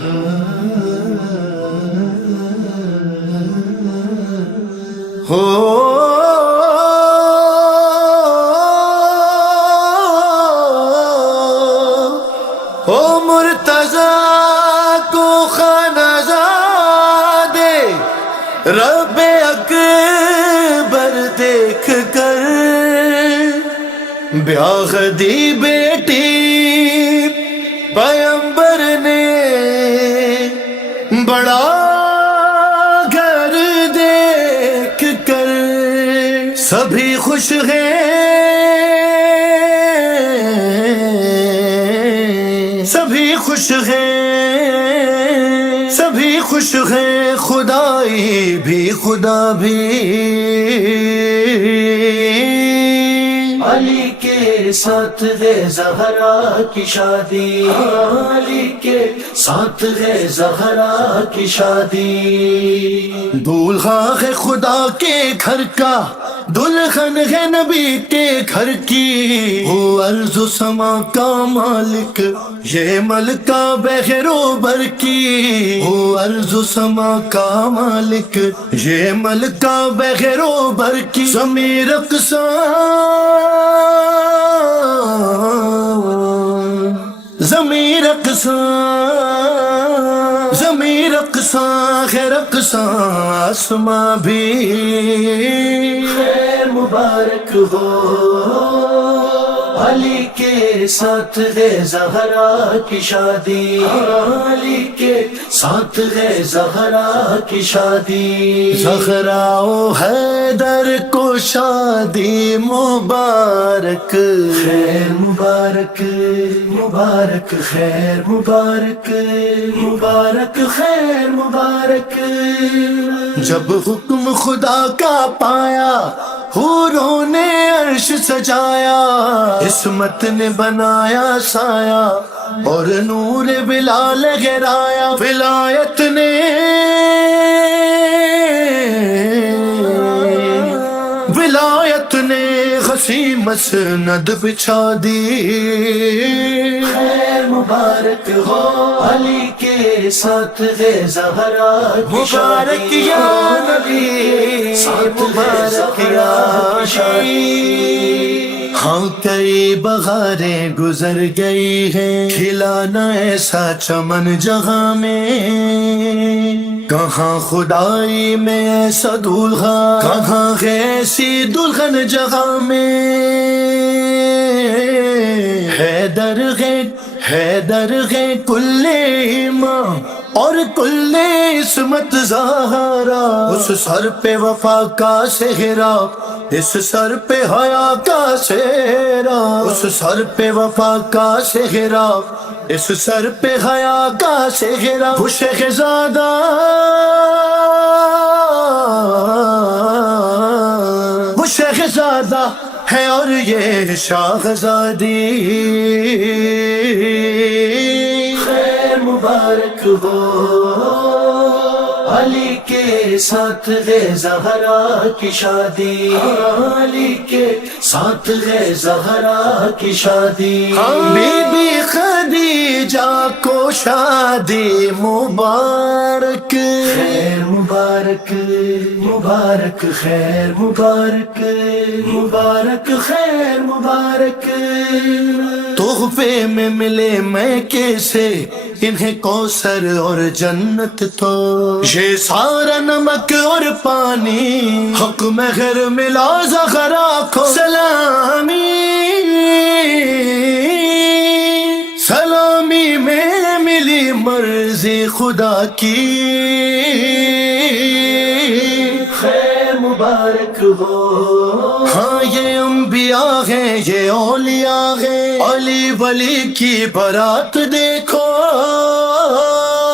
ہو مرتضی کو خانہ زادے رب اکبر دیکھ کر بیاہ دی بیٹی پیغمبر نے بڑا گھر دیکھ کر سبھی خوش ہیں، سبھی خوش ہیں، سبھی خوش ہیں، خدائی بھی خدا بھی علی کے ساتھ ہے زہرا کی شادی، علی کے ساتھ ہے زہرا کی شادی، دولہا ہے خدا کے گھر کا، دلہن ہے نبی کے گھر کی، وہ ارض و سما کا مالک یہ ملکہ بحر و بر کی، وہ ارض و سما کا مالک یہ ملکہ بحر و بر کی، زمین زمین رقصاں ہے رقصاں آسماں بھی، خیر مبارک ہو علی کے ساتھ ہے زہرا کی شادی، علی کے ساتھ ہے زہرا کی شادی، زہرا و حیدر کو شادی مبارک، خیر مبارک مبارک خیر مبارک مبارک خیر مبارک، جب حکم خدا کا پایا حوروں نے عرش سجایا، عصمت نے بنایا سایہ اور نور بلال گرایا، ولایت نے غسی مسند بچھا دی، خیر مبارک ہو علی کے ساتھ ہے زہرا کی شادی، مبارک یا نبی مبارک یا شادی، ہاں کئی بہاریں گزر گئی ہیں، کھلانا ایسا چمن جہاں میں، کہاں خدائی میں ایسا دولہا، کہاں ہے ایسی دلہن جہاں میں، حیدر ہے کل ایمان اور کل عصمت زہرا، اس سر پہ وفا کا سہرا، اس سر پہ حیا کا سہرا، اس سر پہ وفا کا سہرا، اس سر پہ حیا کا سہرا، وہ شہزادہ ہے اور یہ شاہزادی، خیر مبارک ہو علی کے ساتھ ہے زہرا کی شادی، علی کے ساتھ ہے زہرا کی شادی، بی بی خدیجہ کو شادی مبارک، خیر مبارک مبارک خیر مبارک مبارک خیر مبارک، تحفے میں ملے میکے سے انہیں کوثر اور جنت تو، یہ سارا نمک اور پانی حق مہر ملا زہرا کو، سلامی میں ملی مرضی خدا کی، خیر مبارک ہو ہاں یہ انبیاء ہیں یہ اولیاء ہیں، علی ولی کی برات دیکھو،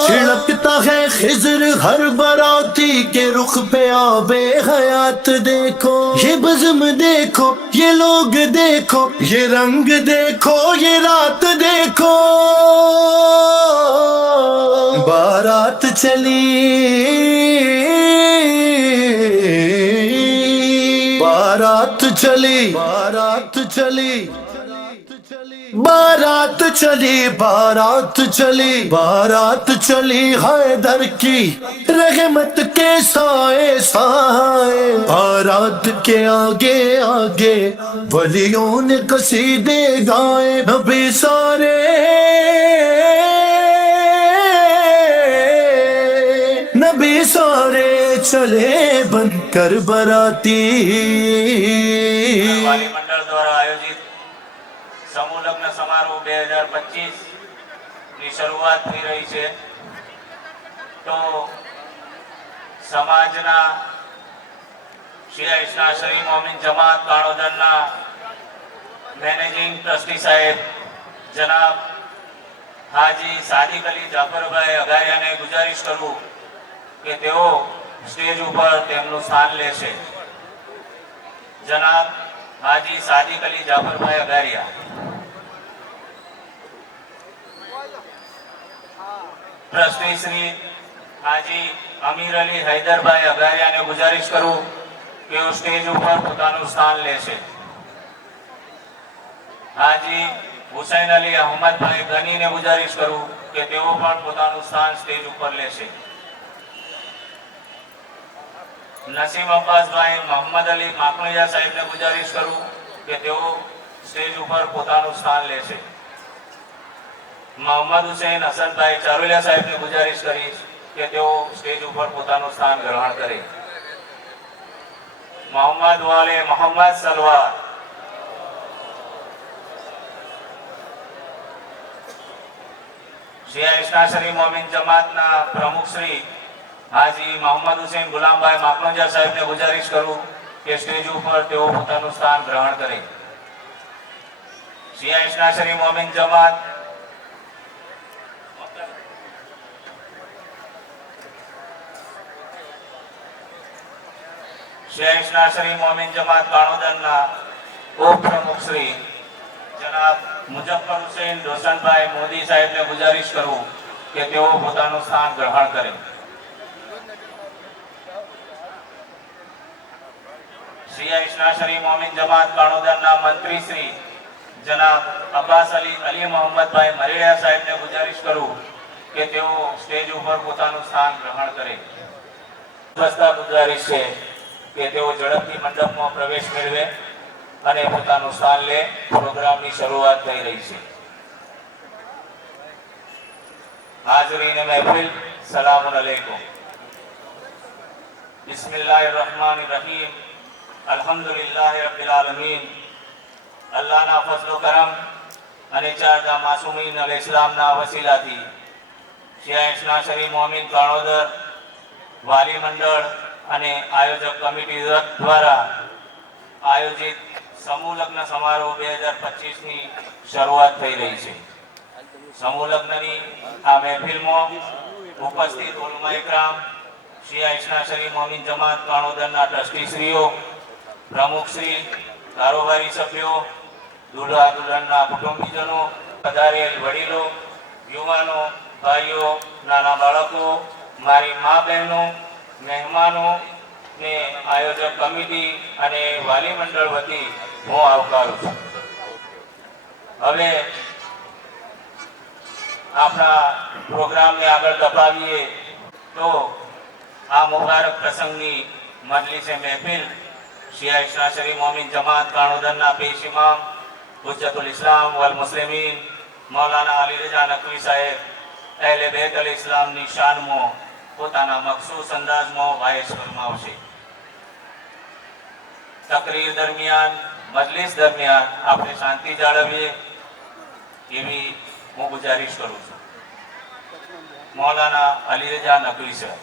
چھڑکتا ہے خضر ہر براتی کے رخ پہ آب حیات دیکھو، یہ بزم دیکھو یہ لوگ دیکھو یہ رنگ دیکھو یہ رات دیکھو، بارات چلی بارات چلی بارات چلی بارات چلی بارات چلی حیدر کی رحمت کے سائے سائے، بارات کے آگے آگے ولیوں نے قصیدے گائے، نبی سارے نبی سارے چلے بن کر براتی۔ વાલી મંડળ દ્વારા આયોજિત સમૂહ લગ્ન સમારોહ 2025 ની શરૂઆત થઈ રહી છે, તો સમાજના શિયા ઇસ્લાશરી મોમિન જમાત કાણોદરના મેનેજિંગ ટ્રસ્ટી સાહેબ જનાબ હાજી સાદિક અલી જાફરભાઈ અગારિયાને ગુજારિશ કરું કે તેઓ સ્ટેજ ઉપર તેમનું સ્થાન લેશે। જનાબ હાજી સાદિક અલી જાફરભાઈ અગારિયા। ટ્રસ્ટી શ્રી હાજી અમીર અલી હૈદરભાઈ અગારિયાને ગુજારિશ કરું કે તેઓ સ્ટેજ ઉપર પોતાનું સ્થાન લેશે। હાજી હુસૈન અલી અહમદભાઈ ગનીને ગુજારિશ કરું કે તેઓ પણ પોતાનું સ્થાન સ્ટેજ ઉપર લેશે। નસીમ અબ્બાસ ભાઈ મોહમ્મદ અલી માખણિયા સાહેબને ગુજારિશ કરું કે તેઓ સ્ટેજ ઉપર પોતાનું સ્થાન લેશે। મોહમ્મદ હુસૈન હસનભાઈ ચારુલિયા સાહેબને ગુજારિશ કરીશ કે તેઓ સ્ટેજ ઉપર પોતાનું સ્થાન ગ્રહણ કરે। મોહમ્મદ વાલે મોહમ્મદ સલવાર, શિયા ઇસ્લાશરી મોમિન જમાતના પ્રમુખ શ્રી હાજી મોહમ્મદ હુસૈન ગુલામભાઈ માખણોજા સાહેબને ગુજારિશ કરું કે સ્ટેજ ઉપર તેઓ પોતાનું સ્થાન ગ્રહણ કરે। શિયા ઇસ્લાશરી મોમિન જમાત શિયા ઇસ્લાશરી મોમિન જમાત કાણોદરના ઉપપ્રમુખ શ્રી જનાબ મુજફ્ફર હુસૈન રોશનભાઈ મોદી સાહેબને ગુજારિશ કરું કે તેઓ પોતાનું સ્થાન ગ્રહણ કરે। શિયા ઇસ્લાશરી મોમિન જમાત કાણોદરના મંત્રી શ્રી જનાબ અબ્બાસ અલી અલી મોહમ્મદભાઈ મરેડિયા સાહેબને ગુજારિશ કરું કે તેઓ સ્ટેજ ઉપર પોતાનું સ્થાન ગ્રહણ કરે। બસ્તા ગુજારિશ છે કે તેઓ ઝડપથી મંડપમાં પ્રવેશ મેળવે અને પોતાનું સ્થાન લે। પ્રોગ્રામની શરૂઆત થઈ રહી છે। હાજરીન મહેફિલ સલામુન અલૈકુમ। બિસ્મિલ્લાહિર્રહમાનિર્રહીમ। અલ્હમ્દુલિલ્લાહી રબ્બિલ આલમીન। અલ્લાહના ફઝલ કરમ અને ચારદા માસૂમીન અલ ઇસ્લામના વસીલાથી શિયા ઇસ્લાશરી મોમિન કાણોદર વાલી મંડળ અને આયોજક કમિટી દ્વારા આયોજિત સમૂહ લગ્ન સમારોહ 2025 ની શરૂઆત થઈ રહી છે। સમૂહ લગ્નની આ મહેફિલમાં ઉપસ્થિત ઉલમા ઇકરામ, શિયા ઇસ્લાશરી મોમિન જમાત કાણોદરના ટ્રસ્ટીશ્રીઓ, પ્રમુખશ્રી, કારોબારી સભ્યો, દુલ્હા દુલ્હનના કુટુંબીજનો, પધારેલ વડીલો, યુવાનો, ભાઈઓ, નાના બાળકો, મારી મા બહેનો, મહેમાનો ને આયોજક કમિટી અને વાલી મંડળ વતી હું આવકારું છું। હવે આપણા પ્રોગ્રામને આગળ ધપાવીએ તો આ મુબારક પ્રસંગની મજલિસે મહેફિલ શિયા ઇસ્લાશરી મોમિન જમાત કાણોદરના પેશ ઇમામ હુજ્જતુલ ઇસ્લામ વલ મુસ્લિમીન મૌલાના અલી રજા નકવી સાહેબ અહેલે બેત અલ ઇસ્લામની શાનમાં પોતાના મખસૂસ અંદાજમાં વાયસ ફરમાવશે। તકરીર દરમિયાન, મજલિસ દરમિયાન આપણે શાંતિ જાળવીએ એવી હું ગુજારિશ કરું છું। મૌલાના અલી રજા નકવી સાહેબ।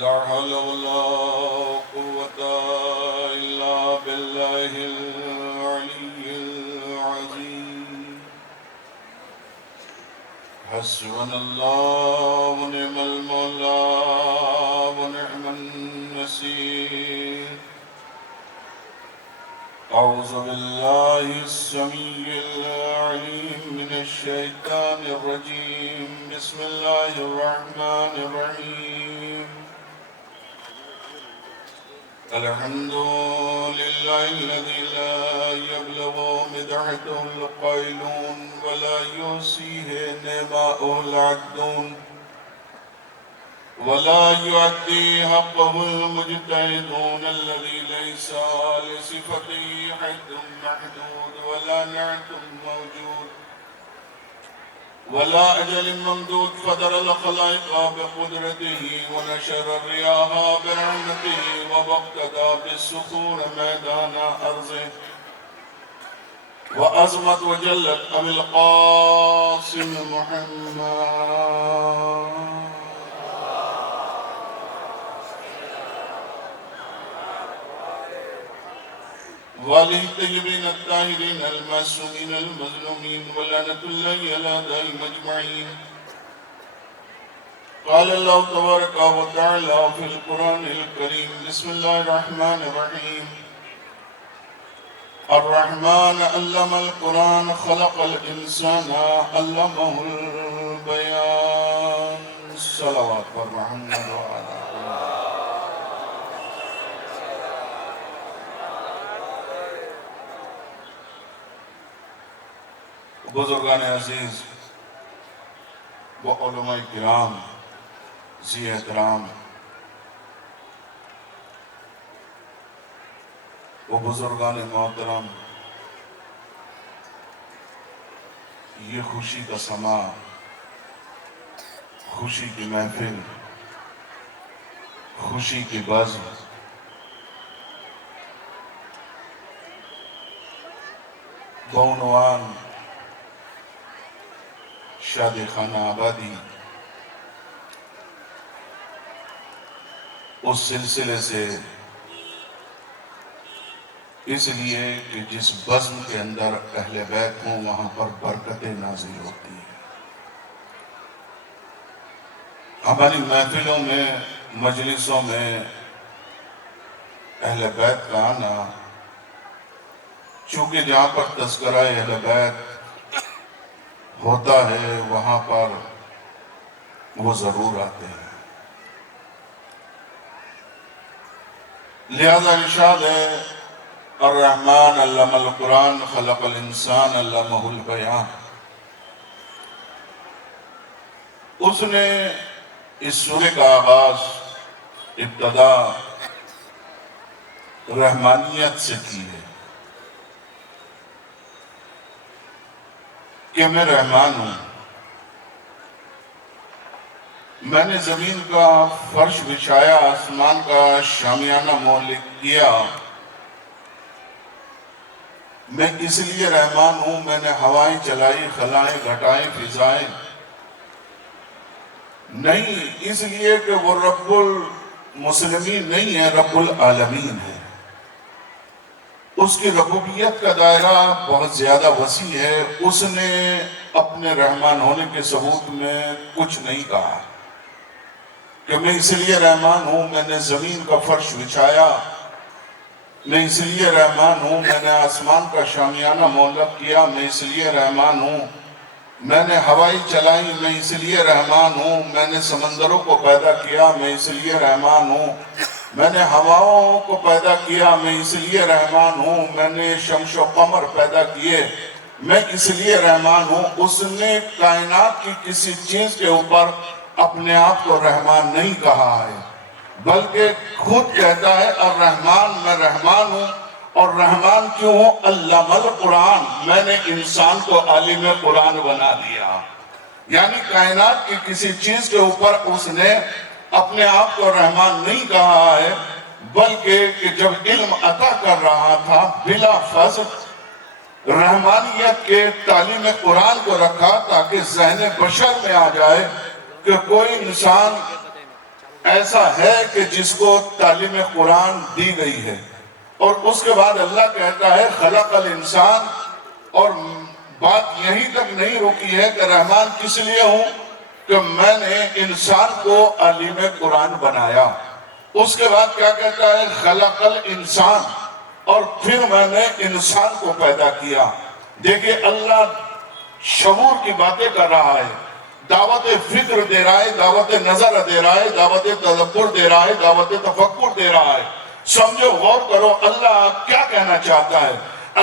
لا حول ولا قوة إلا بالله العلي العظيم حسبنا الله ونعم المولى ونعم النصير أعوذ بالله السميع العليم من الشيطان الرجيم بسم الله الرحمن الرحيم الحمد لله الذي لا يبلغ مدحته القائلون ولا يوصيه نباؤه العدون ولا يؤدي حقه المجتهدون الذي ليس لصفته حد محدود ولا نعت موجود ولا أجل ممدود فدر الخلائق بقدرته ونشر الرياح برحمته وابتدى بالصخور ميدان أرضه وأزمت وجلت أبي القاسم محمد والي الطيبين الطاهرين المعصومين المظلومين ولعنة الله على دائم أجمعين. قال الله تبارك وتعالى في القرآن الكريم بسم الله الرحمن الرحيم الرحمن علم القرآن خلق الإنسان علمه البيان. صلوات پر محمد وعلى بزرگان عزیز و علماء کرام ذی احترام و بزرگان محترم، یہ خوشی کا سما، خوشی کی محفل، خوشی کی بزم بعنوان شادی خانہ آبادی اس سلسلے سے اس لیے کہ جس بزم کے اندر اہل بیت ہوں وہاں پر برکتیں نازل ہوتی ہیں. ہماری محفلوں میں مجلسوں میں اہل بیت کا آنا، چونکہ جہاں پر تذکرہ اہل بیت ہوتا ہے وہاں پر وہ ضرور آتے ہیں. لہذا ارشاد ہے الرحمن علم القرآن خلق الانسان علمہ البیان. اس نے اس سورہ کا آغاز ابتدا رحمانیت سے کی ہے کہ میں رحمان ہوں. میں نے زمین کا فرش بچھایا، آسمان کا شامیانہ مولک کیا. میں اس لیے رحمان ہوں. میں نے ہوائیں چلائی، خلائیں گھٹائیں، فضائیں. نہیں اس لیے کہ وہ رب المسلمین نہیں ہے، رب العالمین ہے. اس کی ربوبیت کا دائرہ بہت زیادہ وسیع ہے. اس نے اپنے رحمان ہونے کے ثبوت میں کچھ نہیں کہا کہ میں اس لیے رحمان ہوں، میں نے زمین کا فرش بچھایا، میں اس لیے رحمان ہوں، میں نے آسمان کا شامیانہ معلق کیا، میں اس لیے رحمان ہوں، میں نے ہوائیں چلائی، میں اس لیے رحمان ہوں، میں نے سمندروں کو پیدا کیا، میں اس لیے رحمان ہوں، میں نے ہواؤں کو پیدا کیا، میں اس لیے رحمان ہوں، میں نے شمس و قمر پیدا کیے، میں اس لیے رحمان ہوں. اس نے کائنات کی کسی چیز کے اوپر اپنے آپ کو رحمان نہیں کہا ہے، بلکہ خود کہتا ہے الرحمن، میں رحمان ہوں. اور رحمان کیوں ہوں؟ علم القرآن، میں نے انسان کو عالم قرآن بنا دیا. یعنی کائنات کی کسی چیز کے اوپر اس نے اپنے آپ کو رحمان نہیں کہا ہے، بلکہ کہ جب علم عطا کر رہا تھا بلا فضل رحمانیت کے تعلیم قرآن کو رکھا تاکہ ذہن بشر میں آ جائے کہ کوئی انسان ایسا ہے کہ جس کو تعلیم قرآن دی گئی ہے. اور اس کے بعد اللہ کہتا ہے خلق الانسان. اور بات یہیں تک نہیں رکی ہے کہ رحمان کس لیے ہوں کہ میں نے انسان کو عالم قرآن بنایا. اس کے بعد کیا کہتا ہے خلق الانسان، اور پھر میں نے انسان کو پیدا کیا. دیکھیں اللہ شعور کی باتیں کر رہا ہے، دعوت فکر دے رہا ہے، دعوت نظر دے رہا ہے، دعوت تدبر دے رہا ہے، دعوت تفکر دے رہا ہے. سمجھو، غور کرو اللہ کیا کہنا چاہتا ہے۔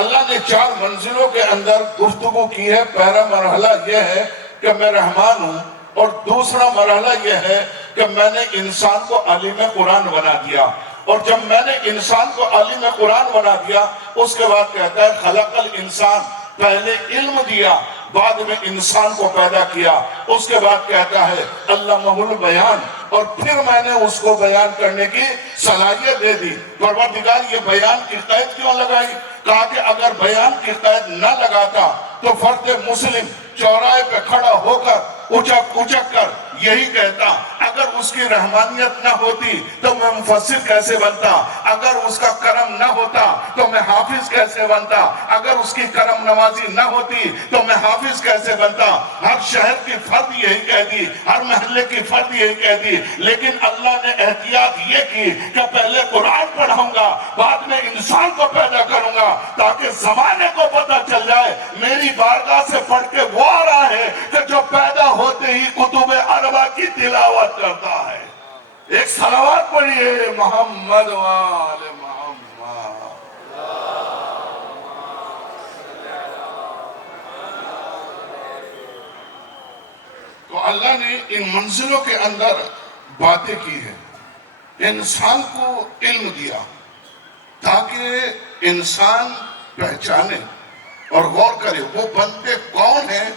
اللہ نے 4 منزلوں کے اندر گفتگو کی ہے۔ پہلا مرحلہ یہ ہے کہ میں رحمان ہوں، اور دوسرا مرحلہ یہ ہے کہ میں نے انسان کو عالم قرآن بنا دیا، اور جب میں نے انسان کو عالم قرآن بنا دیا اس کے بعد کہتا ہے خلق الانسان، پہلے علم دیا بعد میں انسان کو پیدا کیا، اس کے بعد کہتا ہے علمہ البیان، اور پھر میں نے اس کو بیان کرنے کی صلاحیت دے دی۔ پروردگار یہ بیان کی قید کیوں لگائی؟ کہا کہ اگر بیان کی قید نہ لگاتا تو فرد مسلم چوراہے پہ کھڑا ہو کر اچک کر یہی کہتا، اگر اس کی رحمانیت نہ ہوتی تو میں مفسر کیسے بنتا، اگر اس کا کرم نہ ہوتا تو میں حافظ کیسے بنتا، اگر اس کی کرم نوازی نہ ہوتی تو میں حافظ کیسے بنتا۔ ہر شہر کی فرد یہی کہہ دی، ہر محلے کی فرد یہی کہہ دی، لیکن اللہ نے احتیاط یہ کی کہ پہلے قرآن پڑھاؤں گا بعد میں انسان کو پیدا کروں گا، تاکہ زمانے کو پتہ چل جائے میری بارگاہ سے پڑھ کے وہ آ رہا ہے کہ جو پیدا ہوتے ہی کتب اربع کی تلاوت کرتا ہے۔ ایک صلوات پڑھیے محمد وآل محمد۔ تو اللہ نے ان منزلوں کے اندر باتیں کی ہیں۔ انسان کو علم دیا تاکہ انسان پہچانے اور غور کرے وہ بندے کون ہیں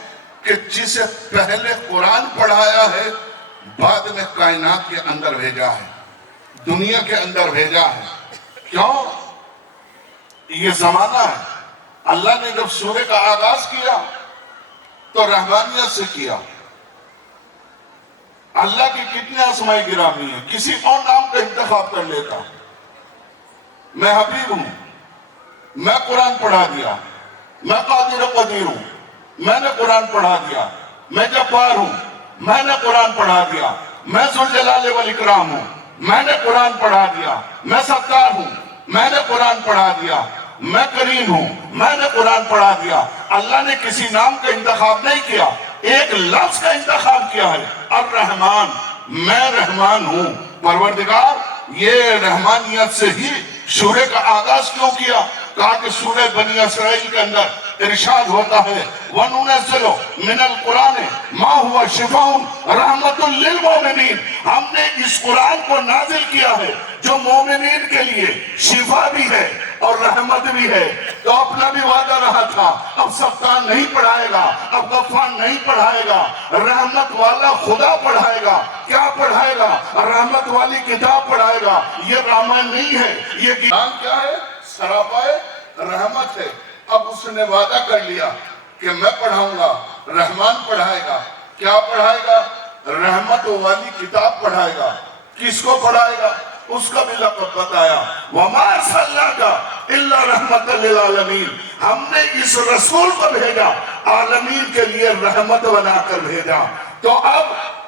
کہ جسے پہلے قرآن پڑھایا ہے بعد میں کائنات کے اندر بھیجا ہے، دنیا کے اندر بھیجا ہے۔ کیوں؟ یہ زمانہ ہے۔ اللہ نے جب سورہ کا آغاز کیا تو رحمانیت سے کیا۔ اللہ کی کتنے اسماء گرامی ہیں، کسی اور نام کا انتخاب کر لیتا۔ میں حبیب ہوں، میں قرآن پڑھا دیا، میں قادر و قدیر ہوں، میں نے قرآن پڑھا دیا، میں جبار ہوں، میں نے قرآن پڑھا دیا، میں ذوالجلال والاکرام ہوں، میں نے قرآن پڑھا دیا، میں ستار ہوں، میں نے قرآن پڑھا دیا، میں کریم ہوں، میں نے قرآن پڑھا دیا۔ اللہ نے کسی نام کا انتخاب نہیں کیا، ایک لفظ کا انتخاب کیا ہے، الرحمن، میں رحمان ہوں۔ پروردگار یہ رحمانیت سے ہی سورہ کا آغاز کیوں کیا؟ کہا کہ سورہ بنی اسرائیل کے اندر ارشاد ہوتا ہے وَنُنَزِّلُ مِنَ الْقُرْآنِ مَا هُوَ شِفَاءٌ رَحْمَةٌ لِّلْمُؤْمِنِينَ، ہم نے اس قرآن کو نازل کیا ہے جو مومنین کے لیے شفا بھی ہے اور رحمت بھی ہے۔ تو اپنا بھی وعدہ رہا تھا اب ستان نہیں پڑھائے گا، اب غفان نہیں پڑھائے گا، رحمت والا خدا پڑھائے گا۔ کیا پڑھائے گا؟ رحمت والی کتاب پڑھائے گا۔ یہ رامائن نہیں ہے، یہ کتاب کیا ہے؟ سراپائے رحمت ہے۔ اب اس نے وعدہ کر لیا کہ میں پڑھاؤں گا، رحمان پڑھائے گا۔ کیا پڑھائے گا؟ رحمت والی کتاب پڑھائے گا۔ کس کو پڑھائے گا؟ اس کا بھی لقب بتایا وَمَا أَرْسَلْنَاكَ إِلَّا رَحْمَةً لِلْعَالَمِينَ، ہم نے اس رسول کو بھیجا عالمین کے لیے رحمت بنا کر بھیجا۔ تو اب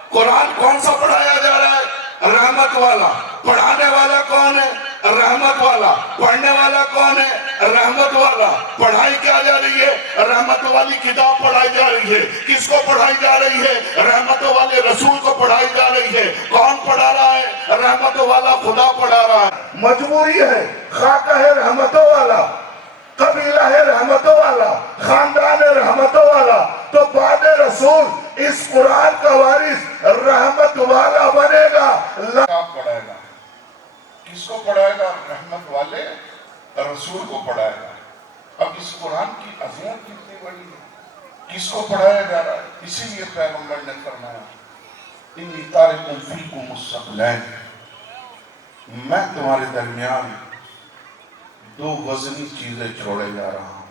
قرآن کون سا پڑھایا جا رہا ہے؟ رحمت والا۔ پڑھانے والا کون ہے؟ رحمت والا۔ پڑھنے والا کون ہے؟ رحمت والا۔ پڑھائی کیا جا رہی ہے؟ رحمت والی کتاب پڑھائی جا رہی ہے۔ کس کو پڑھائی جا رہی ہے؟ رحمت والے رسول کو پڑھائی جا رہی ہے۔ کون پڑھا رہا ہے؟ رحمت والا خدا پڑھا رہا ہے۔ مجبوری ہے، خاکہ ہے رحمتوں والا، قبیلہ ہے رحمتوں والا، خاندان ہے رحمتوں والا، تو بعد رسول اس قرآن کا وارث رحمت والا بنے گا۔ پڑھائے گا کس کو پڑھائے گا؟ رحمت والے رسول کو پڑھائے گا۔ اب اس قرآن کی عظمت کتنی بڑی ہے، کس کو پڑھایا جا رہا ہے؟ اسی لیے پیغمبر نے فرمایا انی تارک فیکم الثقلین، میں تمہارے درمیان 2 وزنی چیزیں چھوڑے جا رہا ہوں،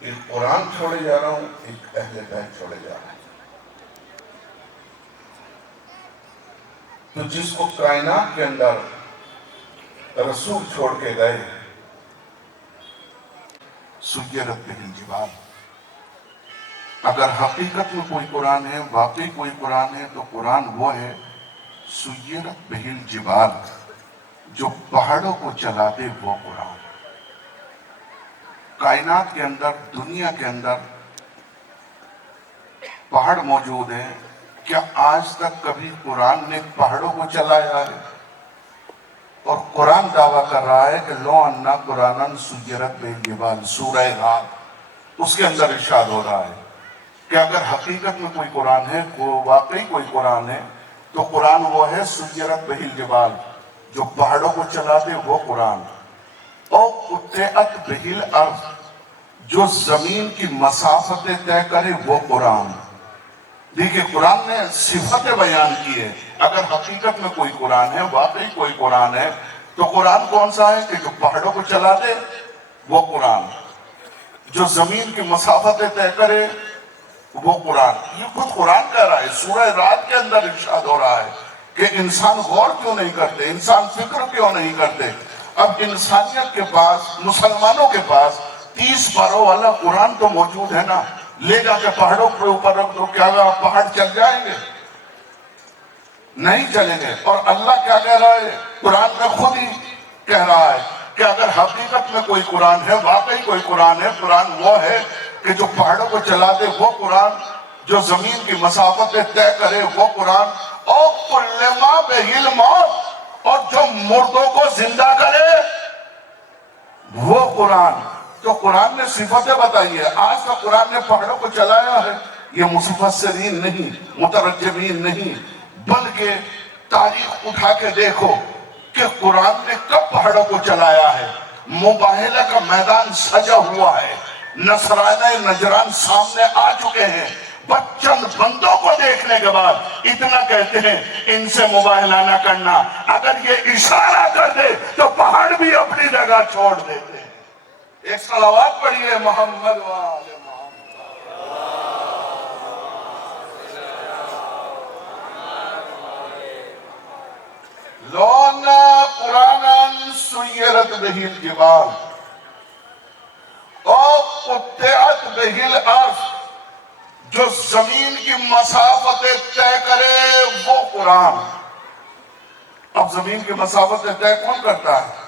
ایک قرآن چھوڑے جا رہا ہوں، ایک اہل بیت چھوڑے جا رہا ہوں۔ تو جس کو کائنات کے اندر رسول چھوڑ کے گئے سیرت بہ الجبال، اگر حقیقت میں کوئی قرآن ہے، واقعی کوئی قرآن ہے، تو قرآن وہ ہے سیرت بہ الجبال، جو پہاڑوں کو چلا دے وہ قرآن۔ کائنات کے اندر، دنیا کے اندر پہاڑ موجود ہیں، کیا آج تک کبھی قرآن نے پہاڑوں کو چلایا ہے؟ اور قرآن دعویٰ کر رہا ہے کہ لو انا قرآن سیرت بالجبال، سورہ رات، اس کے اندر ارشاد ہو رہا ہے کہ اگر حقیقت میں کوئی قرآن ہے، واقعی کوئی قرآن ہے، تو قرآن وہ ہے سیرت بالجبال، جو پہاڑوں کو چلا دے وہ قرآن، اور قطعت بہل ارض، جو زمین کی مسافتیں طے کرے وہ قرآن۔ دیکھیں قرآن نے صفتیں بیان کی ہے، اگر حقیقت میں کوئی قرآن ہے، واقعی کوئی قرآن ہے، تو قرآن کون سا ہے کہ جو پہاڑوں کو چلا دے وہ قرآن، جو زمین کی مسافتیں طے کرے وہ قرآن۔ یہ خود قرآن کہہ رہا ہے، سورہ رات کے اندر ارشاد ہو رہا ہے کہ انسان غور کیوں نہیں کرتے، انسان فکر کیوں نہیں کرتے۔ اب انسانیت کے پاس، مسلمانوں کے پاس 30 پاروں والا قرآن تو موجود ہے نا، لے جا کے پہاڑوں کے اوپر رکھ دو، کیا پہاڑ چل جائیں گے؟ نہیں چلیں گے۔ اور اللہ کیا کہہ رہا ہے؟ قرآن میں خود ہی کہہ رہا ہے کہ اگر حقیقت میں کوئی قرآن ہے، واقعی کوئی قرآن ہے، قرآن وہ ہے کہ جو پہاڑوں کو چلا دے وہ قرآن، جو زمین کی مسافتیں طے کرے وہ قرآن، اور کل ما بہل موت، اور جو مردوں کو زندہ کرے وہ قرآن۔ تو قرآن نے صفتیں بتائی ہے۔ آج کا قرآن نے پہاڑوں کو چلایا ہے، یہ مفسرین نہیں، مترجمین نہیں، بلکہ تاریخ اٹھا کے دیکھو کہ قرآن نے کب پہاڑوں کو چلایا ہے۔ مباہلہ کا میدان سجا ہوا ہے، نصرانہ نجران سامنے آ چکے ہیں، بس چند بندوں کو دیکھنے کے بعد اتنا کہتے ہیں ان سے مباہلہ نہ کرنا، اگر یہ اشارہ کر دے تو پہاڑ بھی اپنی جگہ چھوڑ دیتے ہیں۔ ایک صلوات پڑھیے محمد وآل محمد۔ لونا قرآن سیرت بہ الجبال اور قطعت بہ الارض، جو زمین کی مسافتیں طے کرے وہ قرآن۔ اب زمین کی مسافتیں طے کون کرتا ہے؟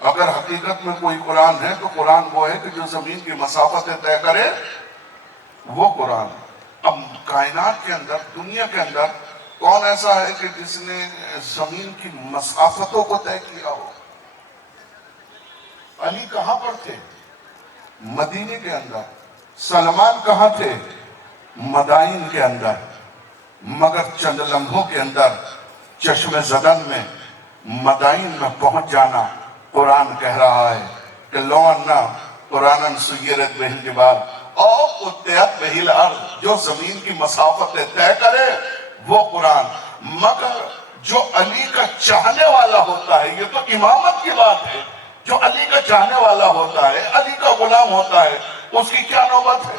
اگر حقیقت میں کوئی قرآن ہے تو قرآن وہ ہے کہ جو زمین کی مسافتیں طے کرے وہ قرآن۔ اب کائنات کے اندر، دنیا کے اندر کون ایسا ہے کہ جس نے زمین کی مسافتوں کو طے کیا ہو؟ علی کہاں پر تھے؟ مدینے کے اندر۔ سلمان کہاں تھے؟ مدائن کے اندر۔ مگر چند لمحوں کے اندر چشم زدن میں مدائن میں پہنچ جانا۔ قرآن کہہ رہا ہے کہ لو انا قرآن سیرت بہ الجبال اور قطعت بہ الارض، جو زمین کی مسافتیں طے کرے وہ قرآن۔ مگر جو علی کا چاہنے والا ہوتا ہے، یہ تو امامت کی بات ہے، جو علی کا چاہنے والا ہوتا ہے، علی کا غلام ہوتا ہے، اس کی کیا نوبت ہے؟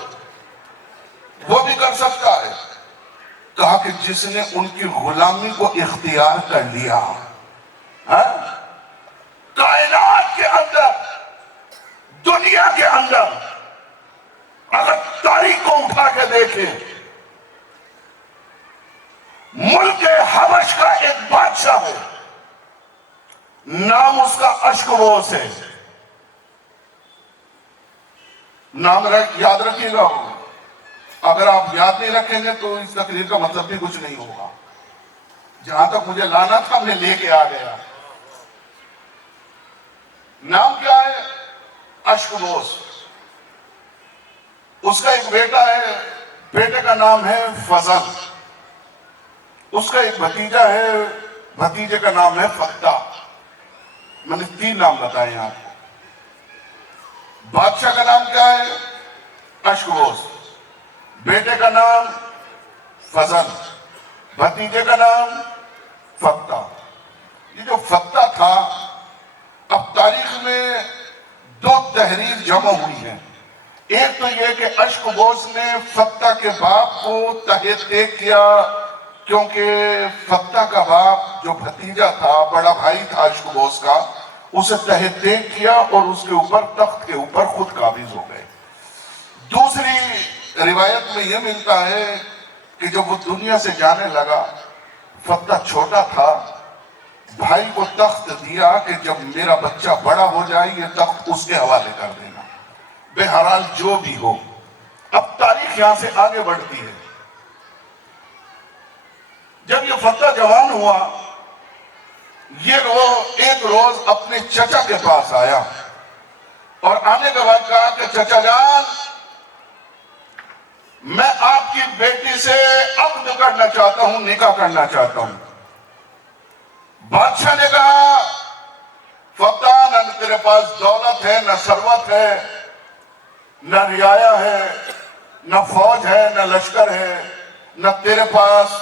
وہ بھی کر سکتا ہے۔ کہا کہ جس نے ان کی غلامی کو اختیار کر لیا، کائنات کے اندر، دنیا کے اندر، اگر تاریخ کو اٹھا کے دیکھیں، ملک حبش کا ایک بادشاہ ہے، نام اس کا اشکووس ہے۔ نام یاد رکھیے گا، اگر آپ یاد نہیں رکھیں گے تو اس تقریر کا مطلب بھی کچھ نہیں ہوگا۔ جہاں تک مجھے لانا تھا میں لے کے آ گیا۔ نام کیا ہے؟ اشکووس۔ اس کا ایک بیٹا ہے، بیٹے کا نام ہے فضل۔ اس کا ایک بھتیجا ہے، بھتیجے کا نام ہے فتح۔ میں نے 3 نام بتائے ہیں آپ کو۔ بادشاہ کا نام کیا ہے؟ اشکووس۔ بیٹے کا نام فضل، بھتیجے کا نام فتح۔ یہ جو فتح تھا، اب تاریخ میں 2 تحریر جمع ہوئی ہیں۔ ایک تو یہ کہ اشکووس نے فتح کے باپ کو تحت کیا، کیونکہ فتح کا باپ جو بھتیجا تھا، بڑا بھائی تھا اشکووس کا، اسے تحت کیا اور اس کے اوپر، تخت کے اوپر خود قابض ہو گئے۔ دوسری روایت میں یہ ملتا ہے کہ جب وہ دنیا سے جانے لگا، فتح چھوٹا تھا، بھائی کو تخت دیا کہ جب میرا بچہ بڑا ہو جائے یہ تخت اس کے حوالے کر دینا۔ بہرحال جو بھی ہو، اب تاریخ یہاں سے آگے بڑھتی ہے۔ جب یہ فتح جوان ہوا یہ ایک روز اپنے چچا کے پاس آیا اور آنے کے بعد کہا کہ چچا جان، میں آپ کی بیٹی سے عقد کرنا چاہتا ہوں، نکاح کرنا چاہتا ہوں۔ بادشاہ نے کہا فتح، نہ تیرے پاس دولت ہے، نہ ثروت ہے، نہ رعایا ہے، نہ فوج ہے، نہ لشکر ہے، نہ تیرے پاس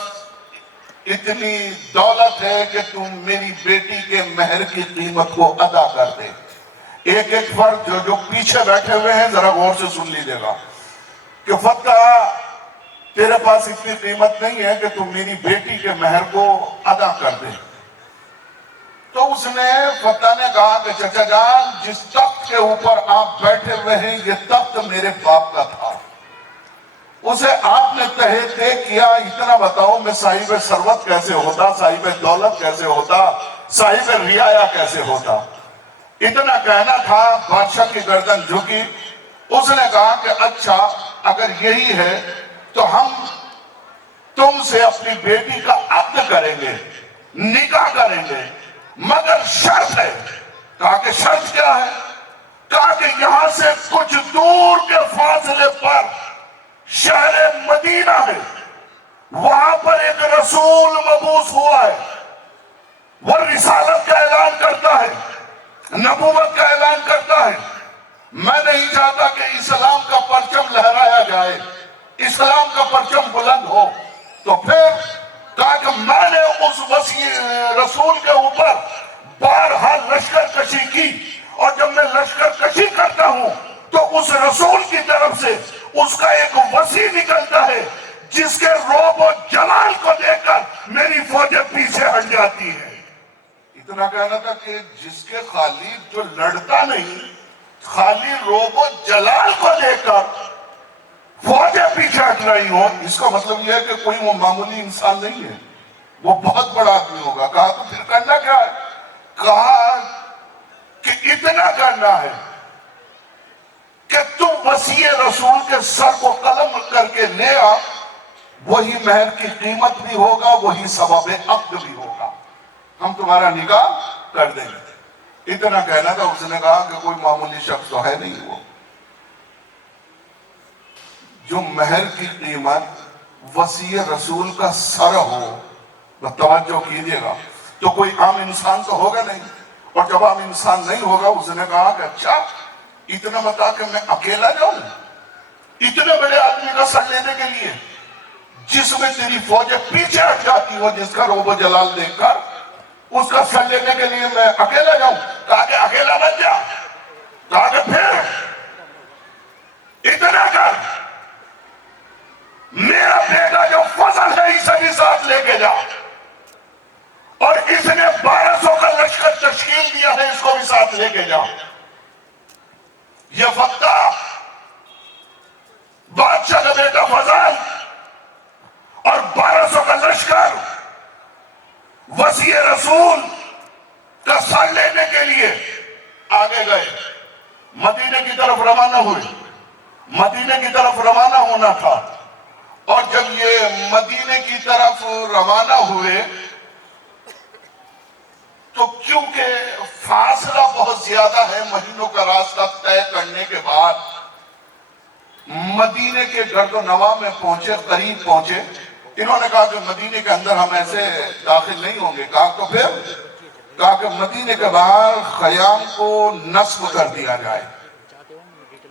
اتنی دولت ہے کہ تم میری بیٹی کے مہر کی قیمت کو ادا کر دے۔ ایک ایک فرد جو پیچھے بیٹھے ہوئے ہیں ذرا غور سے سن لیجیے گا کہ فتح، تیرے پاس اتنی قیمت نہیں ہے کہ تم میری بیٹی کے مہر کو ادا کر دے۔ تو اس نے، فتح نے کہا کہ چچا جان، جس تخت کے اوپر آپ بیٹھے ہوئے ہیں یہ تخت میرے باپ کا تھا، اسے آپ نے تہے طے کیا، اتنا بتاؤ میں صاحب ثروت کیسے ہوتا، صاحب دولت کیسے ہوتا، صاحب رعایا کیسے ہوتا۔ اتنا کہنا تھا، بادشاہ کی گردن جھکی۔ اس نے کہا کہ اچھا اگر یہی ہے تو ہم تم سے اپنی بیٹی کا عقد کریں گے، نکاح کریں گے، مگر شرط ہے۔ کہا کہ شرط کیا ہے؟ کہا کہ یہاں سے کچھ دور کے فاصلے پر شہر مدینہ ہے، وہاں پر ایک رسول مبعوث ہوا ہے، وہ رسالت کا اعلان کرتا ہے، نبوت کا اعلان کرتا ہے۔ میں نہیں چاہتا کہ اسلام کا پرچم لہرایا جائے، اسلام کا پرچم بلند ہو۔ تو پھر کہا کہ میں نے اس رسول کے اوپر بارہا لشکر کشی کی، اور جب میں لشکر کشی کرتا ہوں تو اس رسول کی طرف سے اس کا ایک وسیع نکلتا ہے جس کے روب و جلال کو دیکھ کر میری فوجیں پیچھے ہٹ جاتی ہیں۔ اتنا کہنا تھا کہ جس کے خالی جو لڑتا نہیں، خالی روب و جلال کو دیکھ کر فوجیں پیچھے ہٹ رہی ہوں، اس کا مطلب یہ ہے کہ کوئی وہ معمولی انسان نہیں ہے، وہ بہت بڑا آدمی ہوگا۔ کہا تو پھر کرنا کیا ہے؟ کہا کہ اتنا کرنا ہے کہ تم وسیع رسول کے سر کو قلم کر کے لے آ، وہی مہر کی قیمت بھی ہوگا، وہی سبب عقد بھی ہوگا، ہم تمہارا نکاح کر دیں گے۔ اتنا کہنا تھا۔ اس نے کہا کہ کوئی معمولی شخص تو ہے نہیں وہ، جو مہر کی قیمت وسیع رسول کا سر ہو۔ توجہ کیجئے گا، تو کوئی عام انسان تو ہوگا نہیں، اور جب عام انسان نہیں ہوگا، اس نے کہا کہ اچھا اتنا بتا کہ میں اکیلا جاؤں اتنے بڑے آدمی کا سر لینے کے لیے، جس میں تیری فوجیں پیچھے ہٹ جاتی ہو، جس کا روب و جلال دیکھ کر اس کا سر لینے کے لیے میں اکیلا جاؤں؟ کہا کہ اکیلا مت جا۔ کہا کہ پھر اتنا کر، میرا بیٹا جو فضل ہے اسے بھی ساتھ لے کے جا، اور اس نے 1200 کا لشکر تشکیل دیا ہے، اس کو بھی ساتھ لے کے جا۔ یہ فتح، بادشاہ کا بیٹا فضل اور 1200 کا لشکر وسیع رسول کا سر لینے کے لیے آگے گئے، مدینے کی طرف روانہ ہوئے۔ مدینے کی طرف روانہ ہونا تھا، اور جب یہ مدینے کی طرف روانہ ہوئے تو کیونکہ فاصلہ بہت زیادہ ہے، مہینوں کا راستہ طے کرنے کے بعد مدینے کے گرد و نواح میں پہنچے، قریب پہنچے۔ انہوں نے کہا کہ مدینے کے اندر ہم ایسے داخل نہیں ہوں گے۔ کہا تو پھر؟ کہا کہ مدینے کے باہر خیام کو نصب کر دیا جائے۔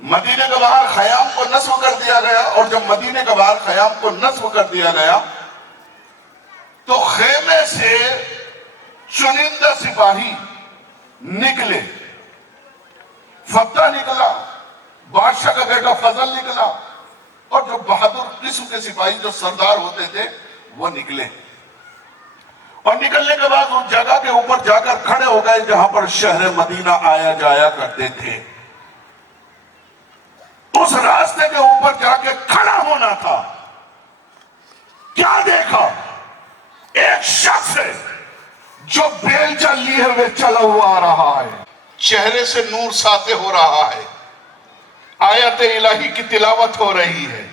مدینے کے باہر خیام کو نصب کر دیا گیا، اور جب مدینے کے باہر خیام کو نصب کر دیا گیا تو خیمے سے چنندہ سپاہی نکلے۔ فتح نکلا، بادشاہ کا بیٹا فضل نکلا، اور جو بہادر قسم کے سپاہی جو سردار ہوتے تھے وہ نکلے، اور نکلنے کے بعد اس جگہ کے اوپر جا کر کھڑے ہو گئے جہاں پر شہر مدینہ آیا جایا کرتے تھے۔ اس راستے کے اوپر جا کے کھڑا ہونا تھا۔ کیا دیکھا؟ ایک شخص ہے جو بیلچہ لیے ہوئے چلا ہوا آ رہا ہے، چہرے سے نور ساطع ہو رہا ہے، آیت الہی کی تلاوت ہو رہی ہے۔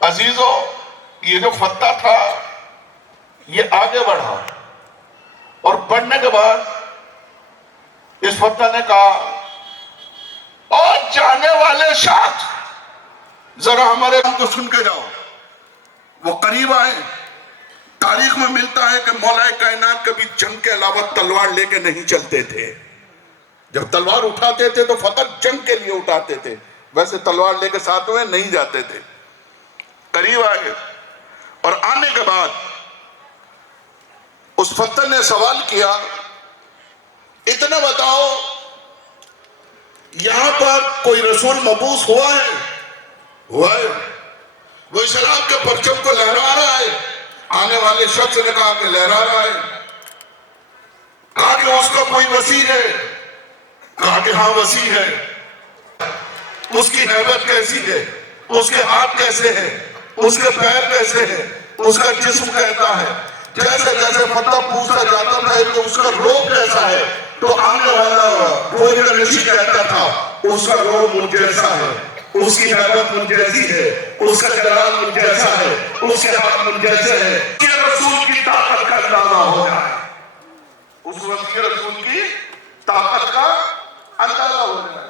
عزیزو، یہ جو فتح تھا یہ آگے بڑھا، اور پڑھنے کے بعد اس فتح نے کہا اور جانے والے شخص ذرا ہمارے ہم کو سن کے جاؤ. وہ قریب آئے. تاریخ میں ملتا ہے کہ مولا کائنات کبھی جنگ کے علاوہ تلوار لے کے نہیں چلتے تھے. جب تلوار اٹھاتے تھے تو فقط جنگ کے لیے اٹھاتے تھے, ویسے تلوار لے کے ساتھ میں نہیں جاتے تھے. قریب آئے اور آنے کے بعد اس فتح نے سوال کیا, اتنا بتاؤ یہاں پر کوئی رسول مبعوث ہوا ہے؟ ہوا ہے. وہ اسلام کے پرچم کو لہرا رہا ہے. آنے والے شخص نے کہا کہ لہرا رہا ہے. کہا کہ اس کا کوئی وسیع ہے؟ کہا کہ ہاں وسیع ہے. اس کی حیبت کیسی ہے؟ اس کے ہاتھ کیسے ہیں؟ اس کے پیر کیسے ہیں؟ اس کا جسم کیسا ہے؟ جیسے جیسے فتح پوچھتا جاتا تھا کہ اس کا روپ کیسا ہے, تو آنے والا کوئی نشی کہتا تھا اس کا روپ مجھ جیسا ہے, اس کی حیبت مجھ جیسی ہے, اس کا جلال مجھ جیسا ہے, اس کے ہاتھ مجھ جیسے ہیں. یہ رسول کی طاقت کا اندازہ ہو جائے. اس وقت کے رسول کی طاقت کا اندازہ ہو جائے.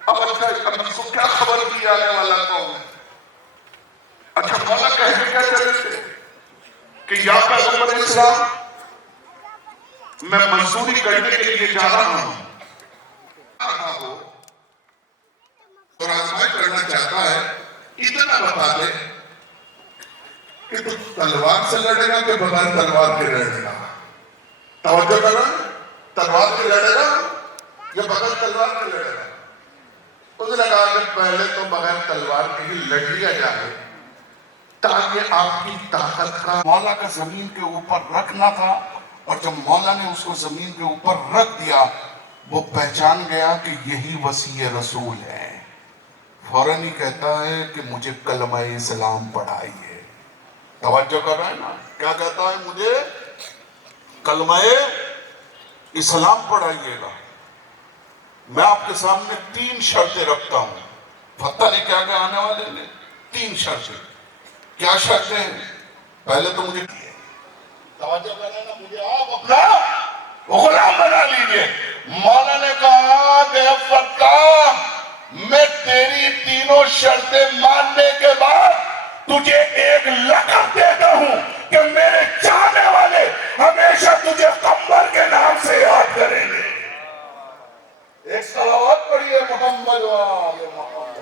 اب اچھا اب اس کو کیا خبر دی آنے والا قوم ہے؟ اچھا مولا کہتے کیا چلے تھے کہ یا پیغمبر اسلام میں مزدوری کرنے کے لیے جا رہا ہوں, اور آزمائش کرنا چاہتا ہے, اتنا بتا دے کہ تو تلوار سے لڑے گا کہ بغیر تلوار کے لڑے گا؟ توجہ کرو, تلوار کے لڑے گا یا بغیر تلوار کے لڑے گا؟ اس نے کہا کہ پہلے تو بغیر تلوار کے ہی لڑ لیا جائے تاکہ آپ کی طاقت کا مولا کا زمین کے اوپر رکھنا تھا. اور جب مولا نے اس کو زمین کے اوپر رکھ دیا, وہ پہچان گیا کہ یہی وسیع رسول ہے. فوراً ہی کہتا ہے کہ مجھے کلمہ اسلام پڑھائیے. توجہ کر رہا ہے نا, کیا کہتا ہے؟ مجھے کلمہ اسلام پڑھائیے گا. میں آپ کے سامنے 3 شرطیں رکھتا ہوں. فتح نے کیا کہا؟ آنے والے نے 3 شرطیں. کیا شرطیں ہیں؟ پہلے تو مجھے توجہ کرنا, مجھے آپ اپنا غلام بنا لیجئے. مولا نے کہا کہ فتح میں تیری تینوں شرطیں ماننے کے بعد تجھے ایک لقب دیتا ہوں کہ میرے چاہنے والے ہمیشہ تجھے قمر کے نام سے یاد کریں گے. ایک صلوات پڑھیے محمد و آل محمد.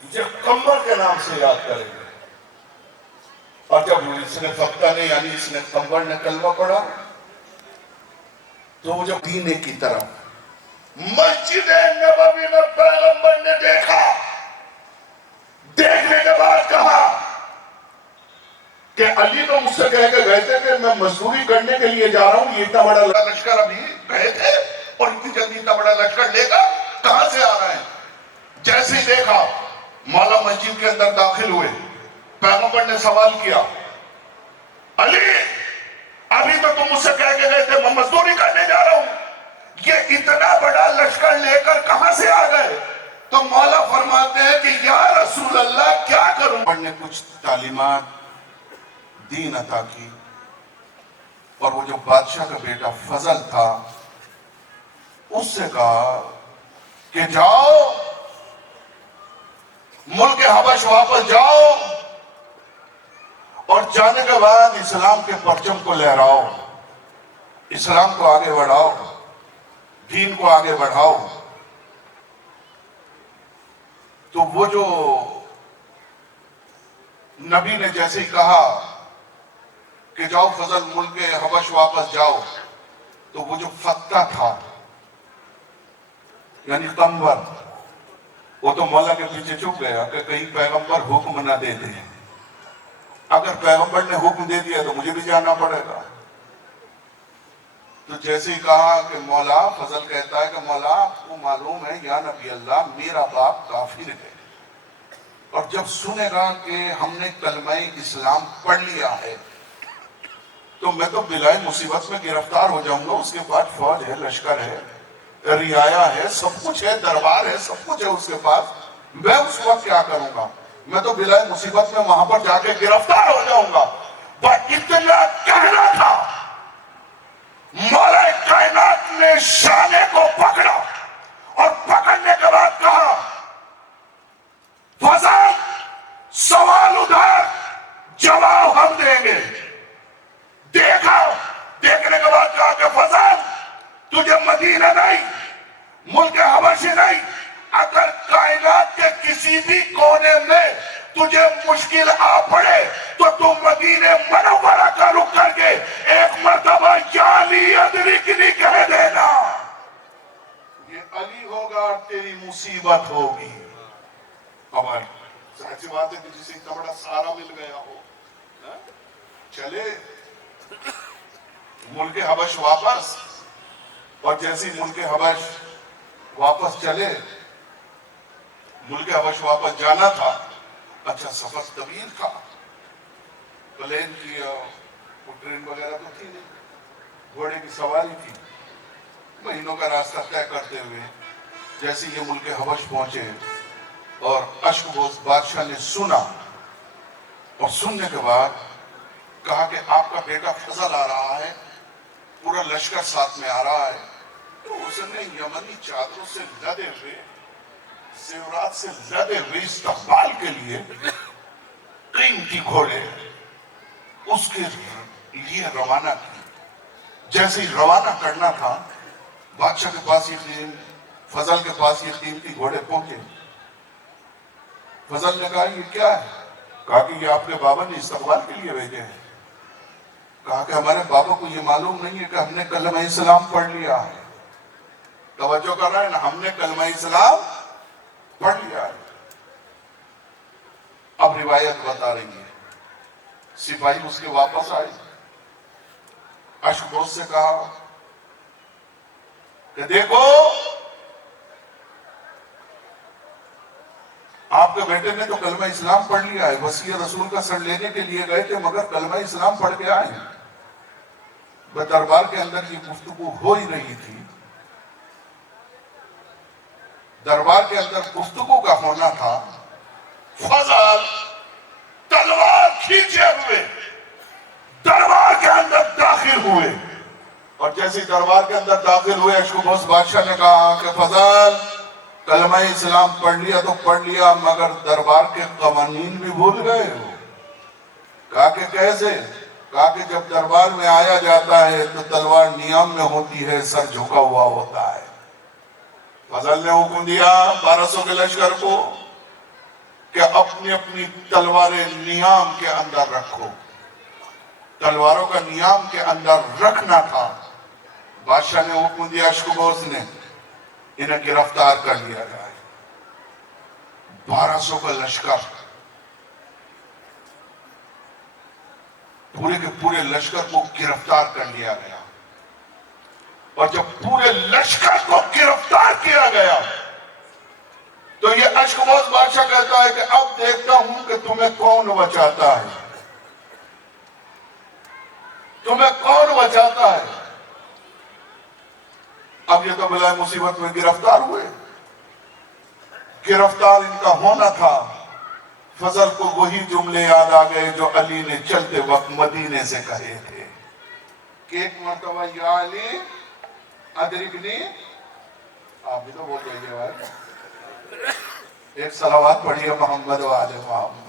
تجھے قمر کے نام سے یاد کریں گے. اور جب اس نے فتح نے یعنی اس نے قمر نے کلمہ پڑھا تو وہ جب دینے کی طرف مسجد نبوی میں پیغمبر نے دیکھا, دیکھنے کے بعد کہا کہ علی تو مجھ سے کہہ کے گئے تھے کہ میں مزدوری کرنے کے لیے جا رہا ہوں, یہ اتنا بڑا لشکر ابھی گئے تھے اور اتنی جلدی اتنا بڑا لشکر لے گا کہاں سے آ رہا ہے؟ جیسے ہی دیکھا مولا مسجد کے اندر داخل ہوئے, پیغمبر نے سوال کیا, علی ابھی تو تم مجھ سے کہہ کے گئے تھے میں مزدوری کرنے جا رہا ہوں, یہ اتنا بڑا لشکر لے کر کہاں سے آ گئے؟ تو مولا فرماتے ہیں کہ یا رسول اللہ کیا کروں؟ نے کچھ تعلیمات دین عطا کی, اور وہ جو بادشاہ کا بیٹا فضل تھا اس سے کہا کہ جاؤ ملک حبش واپس جاؤ, اور جانے کے بعد اسلام کے پرچم کو لہراؤ, اسلام کو آگے بڑھاؤ, دین کو آگے بڑھاؤ. تو وہ جو نبی نے جیسے ہی کہا کہ جاؤ فضل ملک حبش واپس جاؤ, تو وہ جو فتح تھا یعنی قمر, وہ تو مولا کے پیچھے چھپ گیا کہ کہیں پیغمبر حکم نہ دے دے. اگر پیغمبر نے حکم دے دیا تو مجھے بھی جانا پڑے گا. تو جیسے ہی کہا کہ مولا, فضل کہتا ہے کہ مولا آپ کو معلوم ہے یا نبی اللہ میرا باپ کافر ہے, اور جب سنے گا کہ ہم نے کلمہ اسلام پڑھ لیا ہے تو میں تو بلائے مصیبت میں گرفتار ہو جاؤں گا. اس کے بعد فوج ہے, لشکر ہے, رعایا ہے, سب کچھ ہے, دربار ہے, سب کچھ ہے اس کے پاس. میں اس وقت کیا کروں گا؟ میں تو بلائے مصیبت میں وہاں پر جا کے گرفتار ہو جاؤں گا، پر اتنا کہنا تھا۔ مولا کائنات نے شانے کو پکڑا اور پکڑنے کے بعد کہا فضل سوال ادھر، جواب ہم دیں گے۔ دیکھا، دیکھنے کے بعد کہا کہ فضل تجھے مدینہ نہیں، ملک حبشی نہیں، اگر کائنات کے کسی بھی کونے میں تجھے مشکل آ پڑے تو تم مدینہ منورہ کا رخ کر کے ایک مرتبہ یا علی ادرکنی کہہ دینا۔ یہ علی ہوگا اور تیری مصیبت ہوگی۔ ہماری سچی بات ہے کہ جسے اتنا بڑا سہارا مل گیا ہو، چلے ملک حبش واپس، اور جیسی ملک حبش واپس چلے، ملک حبش واپس جانا تھا، اچھا سفر طویل تھا، پلین کی وہ ٹرین وغیرہ تو تھی نہیں، گھوڑے کی سواری تھی، مہینوں کا راستہ طے کرتے ہوئے جیسے یہ ملک حبش پہنچے اور اشکبوس بادشاہ نے سنا، اور سننے کے بعد کہا کہ آپ کا بیٹا فضل آ رہا ہے، پورا لشکر ساتھ میں آ رہا ہے، تو اس نے یمنی چادروں سے لدے ہوئے، زیورات سے لدے ہوئے استقبال کے لیے قیمتی گھوڑے اس کے لیے روانہ کی۔ جیسے ہی روانہ کرنا تھا، بادشاہ کے پاس یہ فضل کے پاس یہ قیمتی گھوڑے پہنچے۔ فضل نے کہا یہ کیا ہے؟ کہا کہ یہ آپ کے بابا نے استقبال کے لیے بھیجے ہیں۔ کہا کہ ہمارے بابا کو یہ معلوم نہیں ہے کہ ہم نے کلمہ اسلام پڑھ لیا ہے۔ توجہ کر رہا ہے نا، ہم نے کلمہ اسلام پڑھ لیا ہے۔ اب روایت بتا رہی ہے، سپاہی اس کے واپس آئے، اشکبوس سے کہا کہ دیکھو آپ کے بیٹے نے تو کلمہ اسلام پڑھ لیا ہے، وصیت رسول کا سر لینے کے لیے گئے تھے مگر کلمہ اسلام پڑھ کے آئے۔ دربار کے اندر یہ گفتگو ہو ہی رہی تھی، دربار کے اندر گفتگو کا ہونا تھا، فضل تلوار کھینچے ہوئے دربار کے اندر داخل ہوئے، اور جیسے دربار کے اندر داخل ہوئے اشکبوس بادشاہ نے کہا کہ فضل کلمہ اسلام پڑھ لیا تو پڑھ لیا مگر دربار کے قوانین بھی بھول گئے ہو۔ کہا کہ کیسے؟ کہا کہ جب دربار میں آیا جاتا ہے تو تلوار نیام میں ہوتی ہے، سر جھکا ہوا ہوتا ہے۔ فضل نے حکم دیا 1200 کے لشکر کو کہ اپنی اپنی تلواریں نیام کے اندر رکھو۔ تلواروں کا نیام کے اندر رکھنا تھا۔ بادشاہ نے حکم دیا اشکبوس نے انہیں گرفتار کر لیا جائے۔ 1200 کا لشکر، پورے کے پورے لشکر کو گرفتار کر لیا گیا، اور جب پورے لشکر کو گرفتار کیا گیا تو یہ اشکبوس بادشاہ کہتا ہے کہ اب دیکھتا ہوں کہ تمہیں کون بچاتا ہے، تمہیں کون بچاتا ہے۔ اب یہ تو بلائے مصیبت میں گرفتار ہوئے، گرفتار ان کا ہونا تھا۔ فضل کو وہی جملے یاد آ گئے جو علی نے چلتے وقت مدینے سے کہے تھے کہ ایک مرتبہ یا علی ادرکنی، آپ بھی تو بول رہے ہیں بھائی، ایک صلوات پڑھیے محمد و آل محمد۔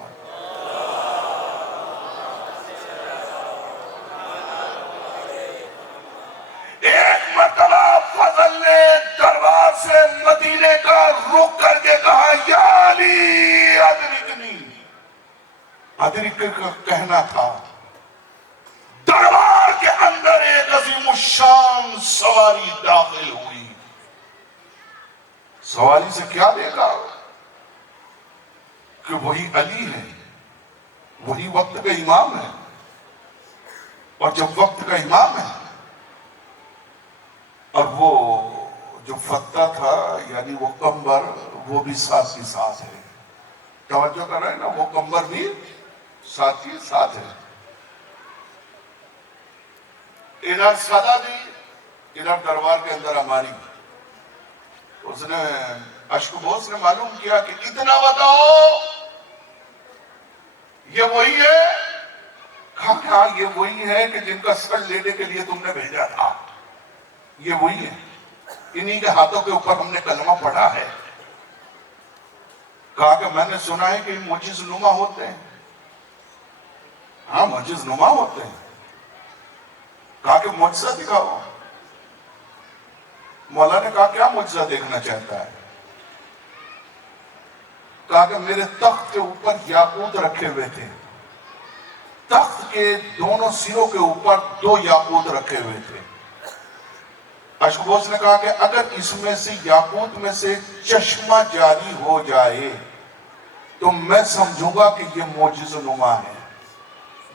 فضل نے دربار سے مدینے کا رخ کر کے کہا یا علی ادرکنی، ادرک کا کہنا تھا۔ دربار کے اندر ایک عظیم الشان سواری داخل ہوئی۔ سواری سے کیا دیکھا کہ وہی علی ہے، وہی وقت کا امام ہے، اور جب وقت کا امام ہے اور وہ جو فتح تھا یعنی وہ کمبر وہ بھی ساتھ ہی ساتھ ہے، توجہ کر رہے ہیں نا، وہ کمبر بھی ساتھ ہی ساتھ ہے۔ ادھر صدا دی، ادھر دربار کے اندر ہماری، اس نے اشکبوس نے معلوم کیا کہ اتنا بتاؤ یہ وہی ہے؟ کہا یہ وہی ہے کہ جن کا سر لینے کے لیے تم نے بھیجا تھا، یہ وہی ہے، انہی کے ہاتھوں کے اوپر ہم نے کلمہ پڑھا ہے۔ کہا کہ میں نے سنا ہے کہ معجز نما ہوتے ہیں۔ ہاں معجز نما ہوتے ہیں۔ کہا کہ معجزہ دکھاؤ۔ مولا نے کہا کیا معجزہ دیکھنا چاہتا ہے؟ کہا کہ میرے تخت کے اوپر یاقوت رکھے ہوئے تھے، تخت کے دونوں سروں کے اوپر 2 یاقوت رکھے ہوئے تھے۔ اشکبوس نے کہا کہ اگر اس میں سے یاقوت میں سے چشمہ جاری ہو جائے تو میں سمجھوں گا کہ یہ معجز نما ہے۔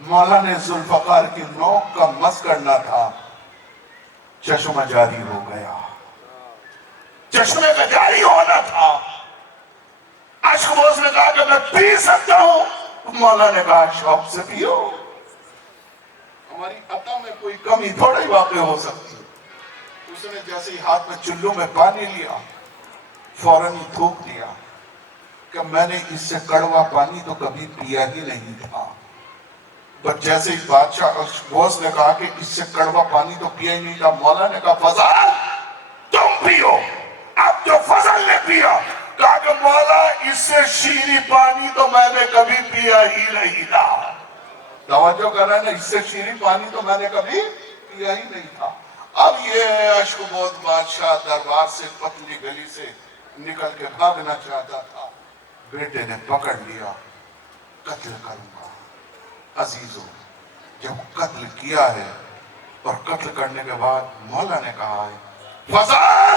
مولا نے ذوالفقار کی نوک کا مس کرنا تھا، چشمہ جاری ہو گیا، چشمے کا جاری ہونا تھا۔ اشکبوس نے کہا کہ میں پی سکتا ہوں، مولا نے کہا شوق سے پیو، ہماری عطا میں کوئی کمی تھوڑی واقع ہو سکتی۔ اس نے جیسے ہی ہاتھ میں چلو میں پانی لیا، فوراً ہی تھوک دیا کہ میں نے اس سے کڑوا پانی تو کبھی پیا ہی نہیں تھا۔ بس جیسے ہی بادشاہ اشکبوس نے کہا کہ اس سے کڑوا پانی تو پیا ہی نہیں تھا، مولا نے کہا فضل تم پیو۔ اب جو فضل نے پیا، کہا کہ مولا اس سے شیریں پانی تو میں نے کبھی پیا ہی نہیں تھا۔ توجہ کرنا نا، اس سے شیریں پانی تو میں نے کبھی پیا ہی نہیں تھا۔ اب یہ اشکبوس بادشاہ دربار سے پتلی گلی سے نکل کے بھاگنا چاہتا تھا، بیٹے نے پکڑ لیا، قتل کروں گا۔ عزیزو، جب قتل کیا ہے اور قتل کرنے کے بعد مولا نے کہا ہے فضل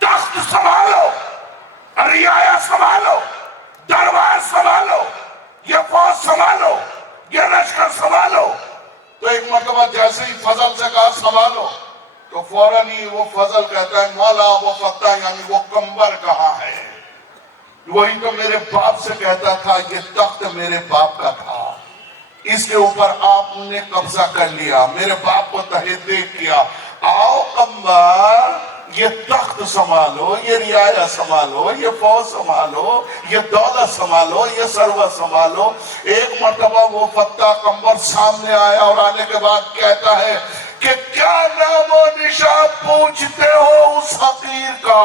تخت سنبھالو، رعایا سنبھالو، دربار سنبھالو، یہ فوج سنبھالو، یہ لشکر سنبھالو۔ تو ایک مرتبہ جیسے ہی فضل سے کہا سنبھالو تو فوراً ہی وہ فضل کہتا ہے مولا وہ فتح یعنی وہ کمبر کہاں ہے؟ وہی تو میرے باپ سے کہتا تھا یہ تخت میرے باپ کا تھا، اس کے اوپر آپ نے قبضہ کر لیا، میرے باپ کو تحت دیکھ کیا، آؤ کمبر یہ تخت سنبھالو، یہ رعایا سنبھالو، یہ فوج سنبھالو، یہ دولت سنبھالو، یہ ثروت سنبھالو۔ ایک مرتبہ وہ فتح کمبر سامنے آیا اور آنے کے بعد کہتا ہے کہ کیا نام و نشان پوچھتے ہو اس حقیر کا؟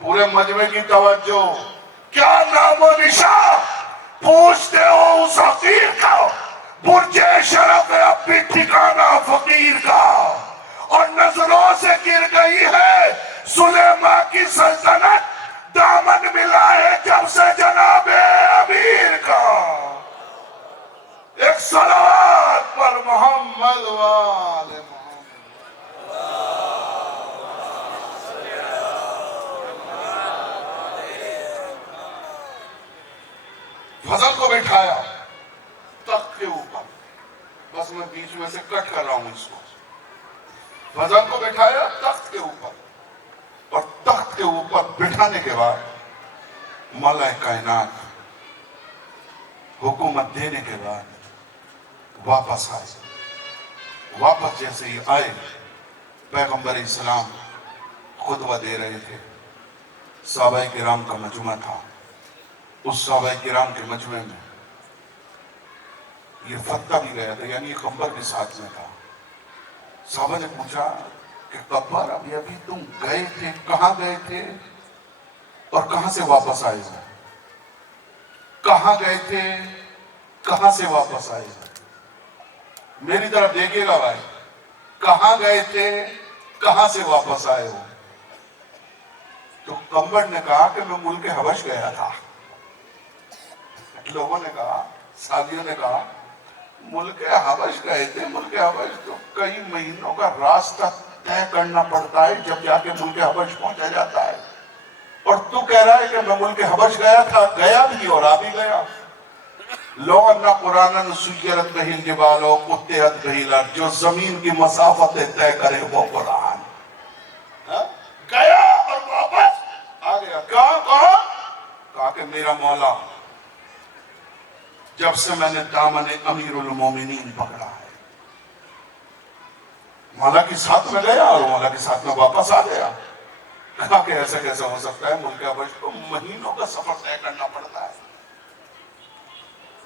پورے مجمع کی توجہ، کیا نام و نشان پوچھتے ہو اس حقیر کا؟ برج شرف ہے اب بھی ٹھکانہ فقیر کا، اور نظروں سے گر گئی ہے سلیمان کی سلطنت، دامن ملا ہے جب سے جناب امیر کا۔ ایک صلوات پر محمد وآل محمد۔ فضل کو بٹھایا تخت کے اوپر، بس میں بیچ میں سے کٹ کر رہا ہوں اس کو۔ فضل کو بٹھایا تخت کے اوپر، اور تخت کے اوپر بٹھانے کے بعد مولا کائنات حکومت دینے کے بعد واپس آئے۔ واپس جیسے ہی آئے، پیغمبر اسلام خطبہ دے رہے تھے، صحابہ کرام کا مجمع تھا، اس صحابہ کرام کے مجمع میں یہ فتح بھی گیا تھا، یعنی یہ کمبر بھی ساتھ میں تھا۔ صحابہ نے پوچھا کہ کمبر ابھی تم گئے تھے، کہاں گئے تھے اور کہاں سے واپس آئے؟ کہاں گئے تھے، کہاں سے واپس آئے؟ میری طرف دیکھیے گا بھائی، کہاں گئے تھے، کہاں سے واپس آئے ہو؟ تو کمبر نے کہا کہ میں ملک حبش گیا تھا۔ لوگوں نے کہا، صحابیوں نے کہا ملک حبش گئے تھے، ملک حبش تو کئی مہینوں کا راستہ طے کرنا پڑتا ہے جب جا کے ملک حبش پہنچا جاتا ہے، اور تو کہہ رہا ہے کہ میں ملک حبش گیا تھا، گیا بھی اور آ بھی گیا۔ لو انا قرآن سیرت بہ الجبال و قطعت بہ الارض، جو زمین کی مسافتیں طے کرے وہ قرآن گیا اور واپس آ گیا۔ کہا کہ میرا مولا جب سے میں نے دامن امیر المومنین پکڑا ہے، مولا کے ساتھ میں گیا اور مولا کے ساتھ میں واپس آ گیا۔ کہا کہ ایسا کیسا ہو سکتا ہے، ملک حبش کو مہینوں کا سفر طے کرنا پڑتا ہے۔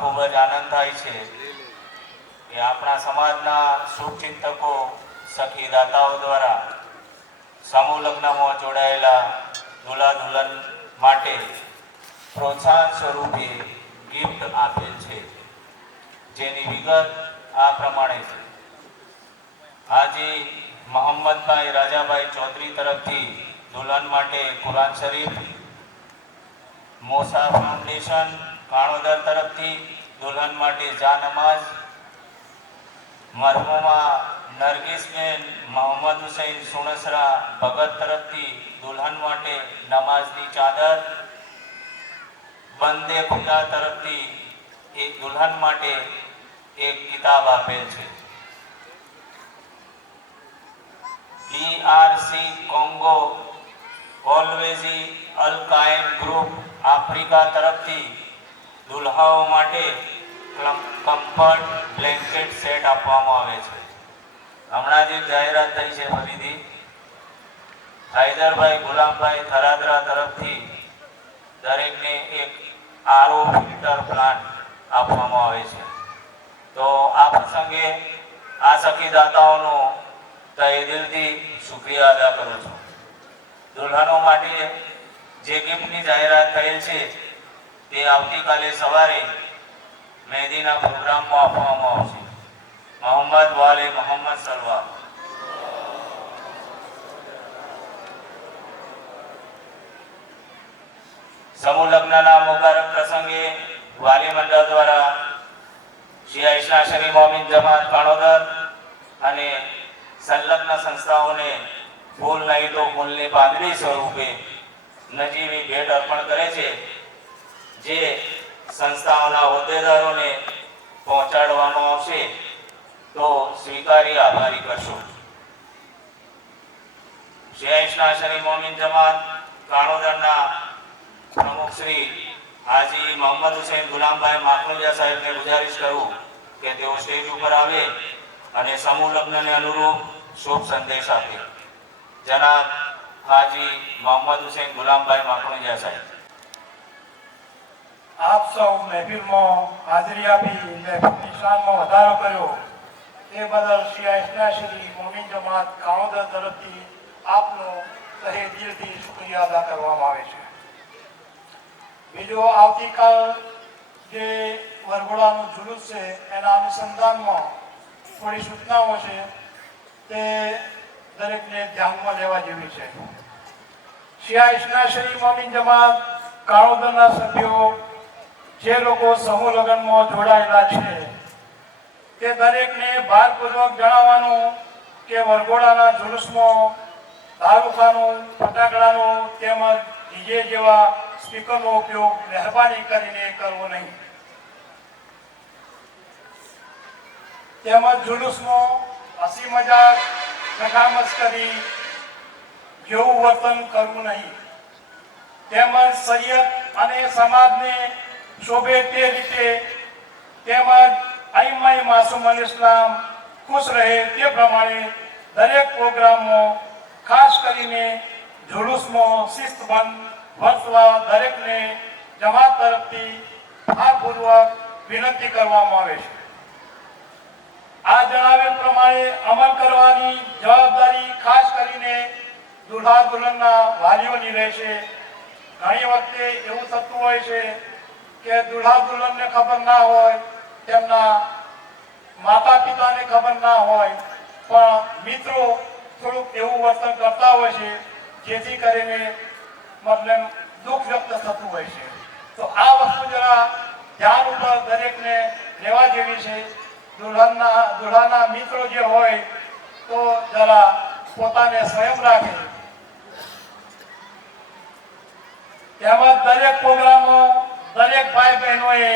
ખૂબ જ આનંદ થાય છે કે આપણા સમાજના શુભચિંતકો સખીદાતાઓ દ્વારા સમૂહ લગ્નમાં જોડાયેલા દુલ્હા દુલ્હન માટે પ્રોત્સાહન સ્વરૂપે ગિફ્ટ આપેલ છે, જેની વિગત આ પ્રમાણે છે। હાજી મોહમ્મદભાઈ રાજાભાઈ ચૌધરી તરફથી દુલ્હન માટે કુરાન શરીફ, મોસા ફાઉન્ડેશન કાણોદર તરફથી દુલ્હન માટે જા નમાઝ, મરહુમા નરગિસબેન મોહમ્મદ હુસૈન સુણસરા ભગત તરફથી દુલ્હન માટે નમાઝની ચાદર, બંદે ખુદા તરફથી એક દુલ્હન માટે એક કિતાબ આપેલ છે। DRC કોંગો ઓલવેઝી અલ કાયમ ગ્રુપ આફ્રિકા તરફથી દુલ્હાઓ માટે કમ્ફર્ટ બ્લેન્કેટ સેટ આપવામાં આવે છે। હમણાં જ એક જાહેરાત થઈ છે ફરીથી, હૈદરભાઈ ગુલામભાઈ થરાદરા તરફથી દરેકને એક RO ફિલ્ટર પ્લાન્ટ આપવામાં આવે છે। તો આ પ્રસંગે આ સખીદાતાઓનો તહે દિલથી શુક્રિયા અદા કરું છું। દુલ્હનો માટે જે ગિફ્ટની જાહેરાત થયેલ છે તે આવતીકાલે સવારે મહેંદીના પ્રોગ્રામમાં આપવામાં આવશે। મોહમ્મદ વાલે મોહમ્મદ સલવા। સમૂહ લગ્નના મુબારક પ્રસંગે વાલી મંડળ દ્વારા શ્રી આયશા શરી મોમિન જમાત કાણોદર અને સંલગ્ન સંસ્થાઓને ફૂલ નહીં તો ફૂલની પાંદડી સ્વરૂપે નજીવી ભેટ અર્પણ કરે છે, જે સંસ્થાઓના હોદ્દેદારોને પહોંચાડવામાં આવશે તો સ્વીકારી આભારી કરશું. શિયા શરીફ મોમીન જમાત કાણોદરના પ્રમુખ શ્રી હાજી મોહમ્મદ હુસૈન ગુલામભાઈ માખણુજા સાહેબને ગુજારિશ કરું કે તેઓ સ્ટેજ ઉપર આવે અને સમૂહ લગ્નને અનુરૂપ શુભ સંદેશ આપે. જનાબ હાજી મોહમ્મદ હુસૈન ગુલામભાઈ માખણુજા સાહેબ. આપ સૌ મહેફિલમાં હાજરી આપી મહેફિલની શાનમાં વધારો કર્યો તે બદલ શિયા શ્રી મોમીન જમાત કાણોદર તરફથી આપનો તહે દિલથી શુક્રિયા અદા કરવામાં આવે છે. બીજો આવતીકાલ જે વરઘોડાનું જુલુસ છે એના અનુસંધાનમાં થોડી સૂચનાઓ છે તે દરેકને ધ્યાનમાં લેવા જેવી છે. શિયા શ્રી મોમીન જમાત કાણોદરના સભ્યો જે લોકો સમૂહ લગ્નમાં જોડાયેલા છે તે દરેકને ભારપૂર્વક જણાવવાનું કે વરઘોડાના જુલુસમાં દારૂખાનું, ફટાકડાનું તેમજ ડીજે જેવા સ્પીકરનો ઉપયોગ મહેરબાની કરીને કરવો નહીં. તેમજ જુલુસમાં હસી મજાક, મસ્કરી જેવું વર્તન કરવું નહીં. તેમજ શરીયત અને સમાજને શોભે તે રીતે તેમજ આઈમાઈ માસૂમ અલ ઇસ્લામ ખુશ રહે તે પ્રમાણે દરેક પ્રોગ્રામમાં ખાસ કરીને જુલુસમાં શિસ્તબંધ વર્તવા દરેકને જમાત તરફથી ભારપૂર્વક વિનંતી કરવામાં આવે છે. આ જણાવેલ પ્રમાણે અમલ કરવાની જવાબદારી ખાસ કરીને દુલ્હા દુલ્હનના વાલીઓની રહેશે. ઘણી વખતે એવું થતું હોય છે કે દુલ્હા દુલ્હનને ખબર ના હોય, તેમના માતા પિતાને ખબર ના હોય, પણ મિત્રો થોડુંક એવું વર્તન કરતા હોય છે જેથી કરીને મતલબ દુઃખ વ્યક્ત થતું હોય છે. તો આ વસ્તુ જરા ધ્યાન ઉપર દરેકને લેવા જેવી છે. દુલ્હાના મિત્રો જે હોય તો જરા પોતાને સંયમ રાખે. તેમજ દરેક પ્રોગ્રામમાં દરેક ભાઈ બહેનોએ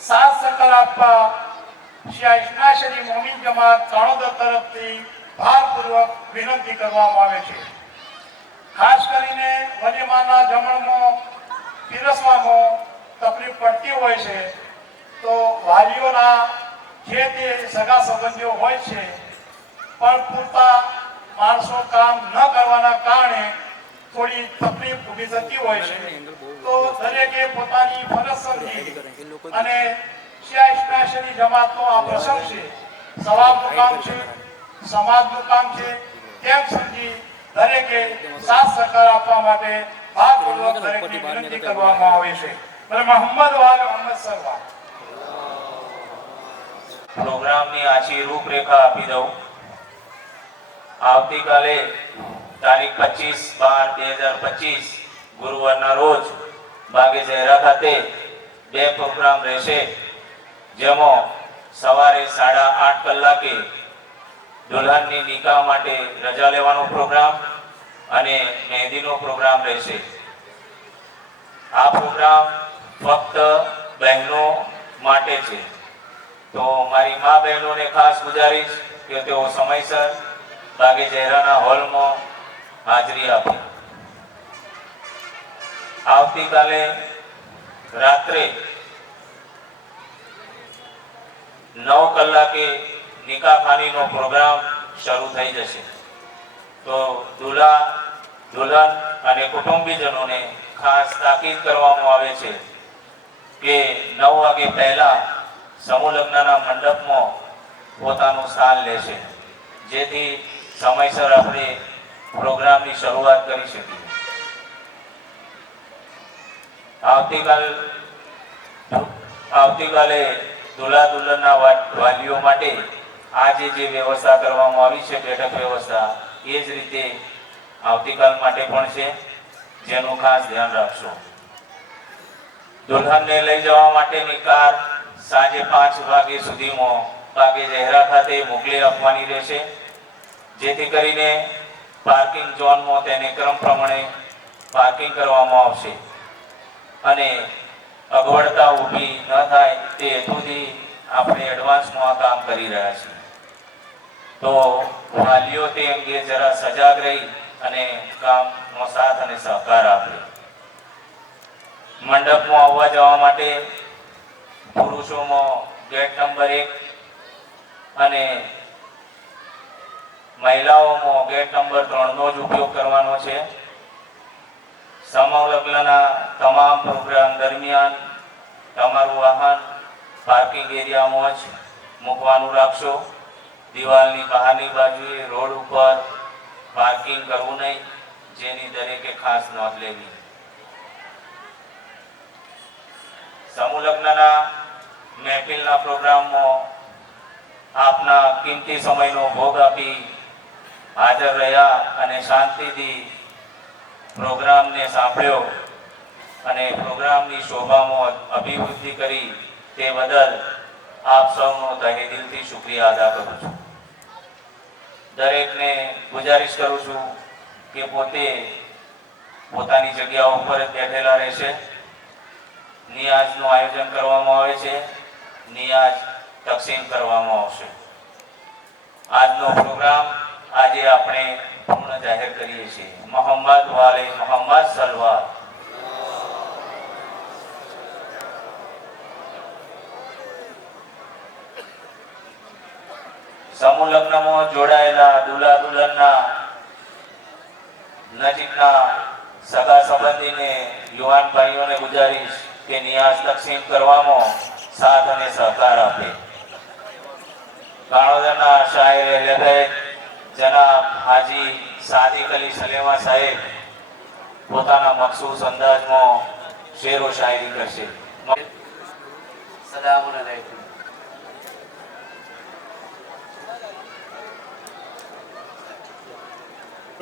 સાથ સહકાર આપવા શિયા શ્રી મોમીન જમાત કાણોદર તરફથી ભારપૂર્વક વિનંતી કરવામાં આવે છે. ખાસ કરીને વલીમાના જમણમાં પીરસવામાં તકલીફ પડતી હોય છે તો વાલીઓના જે તે સગા સંબંધીઓ હોય છે પણ પૂરતા માણસો કામ ન કરવાના કારણે થોડી તકલીફ ઊભી થતી હોય છે. તો દરેકે પોતાની ફરજ સમજી અને શિયા શ્રી જમાતનો આ પ્રસંગ છે, સવાબનું કામ છે, સમાજનું કામ છે, તેમ સમજી દરેકે સાથ સહકાર આપવા માટે ભારપૂર્વક દરેકને વિનંતી કરવામાં આવે છે. મોહમ્મદ વાલ મોહમ્મદ સરવા. પ્રોગ્રામની આછી રૂપરેખા આપી દઉં. આવતીકાલે તારીખ 25/12/2025 ગુરુવારના રોજ બાગે ઝહેરા ખાતે 2 પ્રોગ્રામ રહેશે, જેમાં સવારે 8:30 કલાકે દુલ્હનની નિકાહ માટે રજા લેવાનો પ્રોગ્રામ અને મહેંદીનો પ્રોગ્રામ રહેશે. આ પ્રોગ્રામ ફક્ત બહેનો માટે છે, તો મારી મા બહેનોને ખાસ ગુજારિશ કે તેઓ સમયસર બાગે ઝહેરાના હોલમાં હાજરી આપે. આવતીકાલે રાત્રે 9 કલાકે નિકાહખાનીનો પ્રોગ્રામ શરૂ થઈ જશે. તો દુલ્હા દુલ્હન અને કુટુંબીજનોને ખાસ તાકીદ કરવામાં આવે છે કે 9 વાગે પહેલા સમૂહ લગ્નના મંડપમાં પોતાનું સ્થાન લેશે, જેથી સમયસર આપણે પ્રોગ્રામની શરૂઆત કરી શકીએ. આવતીકાલે દુલ્હા દુલ્હનના વાલીઓ માટે આજે જે વ્યવસ્થા કરવામાં આવી છે, બેઠક વ્યવસ્થા, એ જ રીતે આવતીકાલ માટે પણ છે, જેનું ખાસ ધ્યાન રાખશો. દુલ્હનને લઈ જવા માટેની કાર સાંજે 5 વાગ્યા સુધીમાં બાગે ઝહેરા ખાતે મોકલી આપવાની રહેશે, જેથી કરીને પાર્કિંગ ઝોનમાં તેને ક્રમ પ્રમાણે પાર્કિંગ કરવામાં આવશે અને અગવડતા ઊભી ન થાય તે હેતુથી આપણે એડવાન્સમાં આ કામ કરી રહ્યા છીએ. તો વાલીઓ તે અંગે જરા સજાગ રહી અને કામનો સાથ અને સહકાર આપે. મંડપમાં આવવા જવા માટે પુરુષોમાં ગેટ નંબર 1 અને મહિલાઓમાં ગેટ નંબર 3 નો જ ઉપયોગ કરવાનો છે. સમૂહ લગ્નના તમામ પ્રોગ્રામ દરમિયાન તમારું વાહન પાર્કિંગ એરિયામાં જ મૂકવાનું રાખશો. દિવાલની બહારની બાજુએ રોડ ઉપર પાર્કિંગ કરવું નહીં, જેની દરેકે ખાસ નોંધ લેવી. સમૂહ લગ્નના મહેફિલના પ્રોગ્રામમાં આપના કિંમતી સમયનો ભોગ આપી હાજર રહ્યા અને શાંતિથી પ્રોગ્રામને સાંભળ્યો અને પ્રોગ્રામની શોભામાં અભિવૃદ્ધિ કરી તે બદલ આપ સૌનો તહે દિલથી શુક્રિયા અદા કરું છું. દરેકને ગુજારિશ કરું છું કે પોતે પોતાની જગ્યાઓ ઉપર જ બેઠેલા રહેશે. નિયાઝનું આયોજન કરવામાં આવે છે, નિયાઝ તકસીમ કરવામાં આવશે. આજનો પ્રોગ્રામ આજે આપણે પૂર્ણ જાહેર કરીએ છીએ. મોહમ્મદ વાલે મોહમ્મદ સલવાત. સમૂહ લગ્નમાં જોડાયેલા દુલ્હા દુલ્હનના નજીકના સગા સંબંધીને યુવાન ભાઈઓને ગુજારીશ કે નિયાઝ તકસીમ કરવામાં સાથ અને સહકાર આપે. કાણોદરના શાયર અહેલબૈત જનાબ હાજી સાદિક અલી સલેમા સાહેબ પોતાના મખસૂસ અંદાજમાં શેરો શાયરી કરશે. સલામુન અલૈકુમ.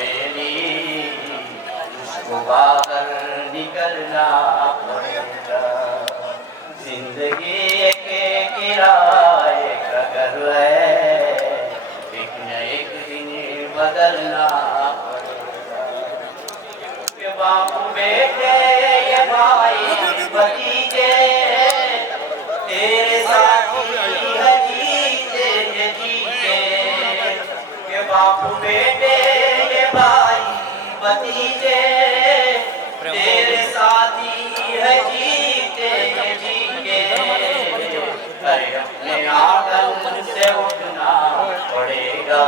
میری اس کو باہر نکلنا پڑے گا زندگی ایک کرائے کا گھر ہے ایک نہ ایک دن بدلنا پڑے گا کہ باپ بیٹے یہ بھائی بھتیجے تیرے ساتھی ہے جیتے یہ جیتے کہ باپ بیٹے یہ بھائی بھتیجے تیرے ساتھی ہے جیتے یہ جیتے ارے اپنے آنگن سے اٹھنا پڑے گا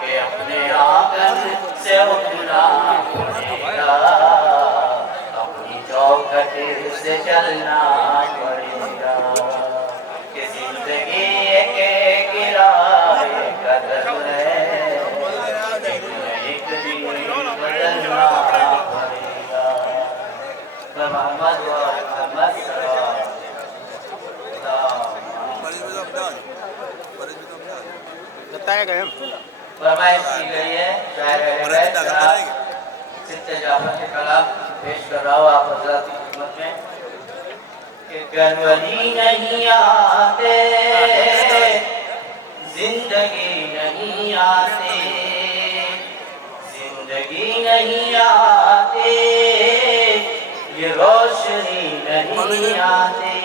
کہ اپنے آنگن سے اٹھنا پڑے گا اپنی چوکھٹ سے چلنا پڑے گا کہ زندگی ایک کرائے کا گھر ہے ایک دن بدلنا پڑے گا محمد و محمد فرمائش کی گئی ہے شاعر روایت جناب سید جعفر کے کلام پیش کر رہا ہوں آپ حضرات کی خدمت میں کہ گھر والی نہیں آتے زندگی نہیں آتے زندگی نہیں آتے یہ روشنی نہیں آتے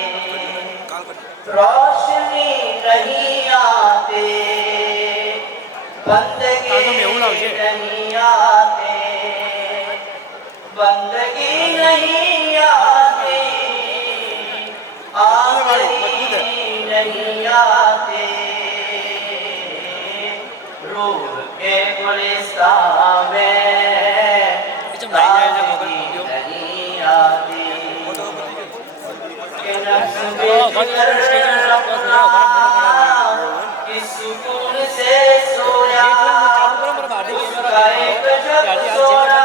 روشنی نہیں آتے بندگی نہیں آتے بندگی نہیں آتی آخری نہیں آتے روح کے گلستان میں تازگی نہیں آتی کہ نفس بے فکر اپنا کس سکون سے سویا اس کا ایک شب سونا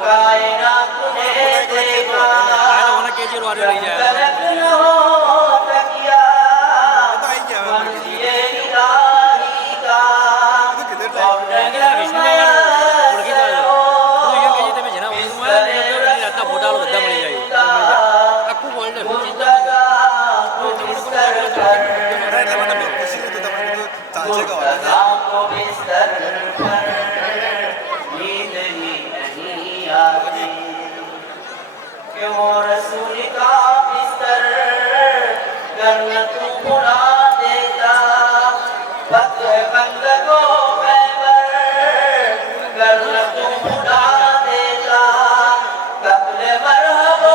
کائنات نے دیکھا تلک نہ ہو تکیا منزل الہی کا اور نگر میں اثر ہو بستر رسول کا مرتضی کو بستر پر مرتضی کو بستر پر نیند ہی نہیں آتی کہ وہ رسول کا بستر گر نہ تو اڑا دیتا فتح بندگ و خیبر گر نہ تو اڑا دیتا قبل مرحب و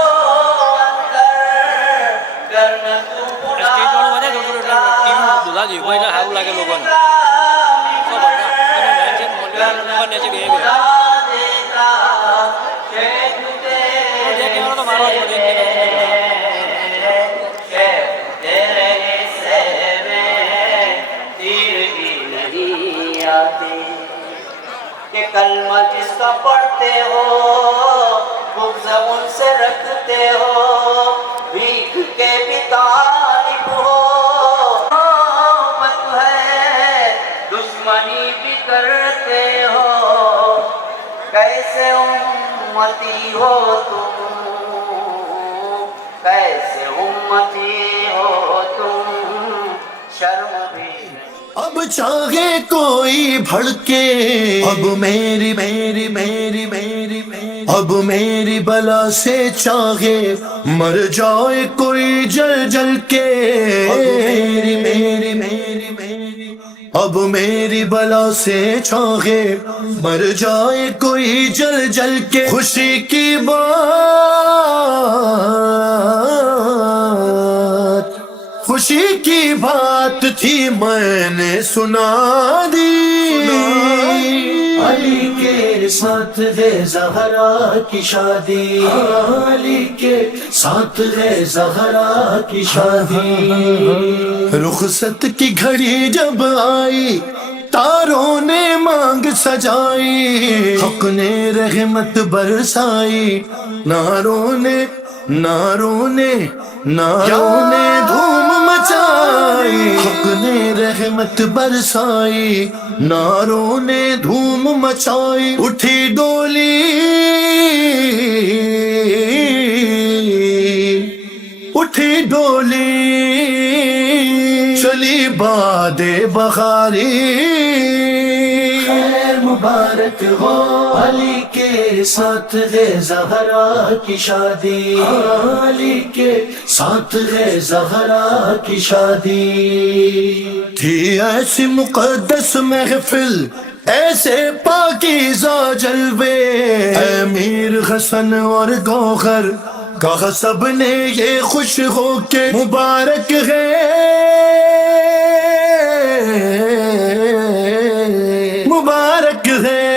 اندر گر نہ تو اڑا دیتا کہ کلمہ جس کا پڑھتے ہو بغض ان سے رکھتے ہو بھیک کے بھی طالب ہو محبت ہے دشمنی بھی کرتے ہو کیسے امتی ہو تم کیسے امتی ہو تم شرم بھی اب چاہے کوئی بھڑکے اب میری میری میری میری میری اب میری بلا سے چاہے مر جائے کوئی جل جل کے اب میری میری میری میری اب میری بلا سے چاہے مر جائے کوئی جل جل کے خوشی کی خوشی کی بات تھی میں نے سنا دی علی کے ساتھ ہے زہرا کی شادی علی کے ساتھ ہے زہرا کی شادی رخصت کی گھڑی جب آئی تاروں نے مانگ سجائی حق نے رحمت برسائی ناروں نے دھوم مچائی آئی، حق نے رحمت برسائی، ناروں نے دھوم مچائی، اٹھی ڈولی اٹھی ڈولی، چلی باد بخاری، خیر مبارک ہو علی کے ساتھ ہے زہرا کی شادی، علی کے ساتھ ہے زہرا کی شادی، تھی ایسی مقدس محفل، ایسے پاکیزہ جلوے، امیر حسن اور گوہر کہا سب نے یہ خوش ہو کے مبارک ہے، مبارک ہے،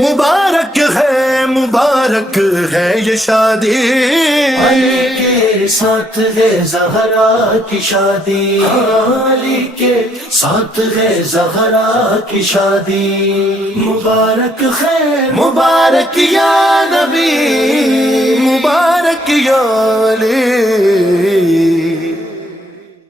مبارک ہے، مبارک ہے یہ شادی، علی کے ساتھ ہے زہرا کی شادی، علی کے ساتھ ہے زہرا کی شادی، مبارک ہے، مبارک یا نبی، مبارک یا علی۔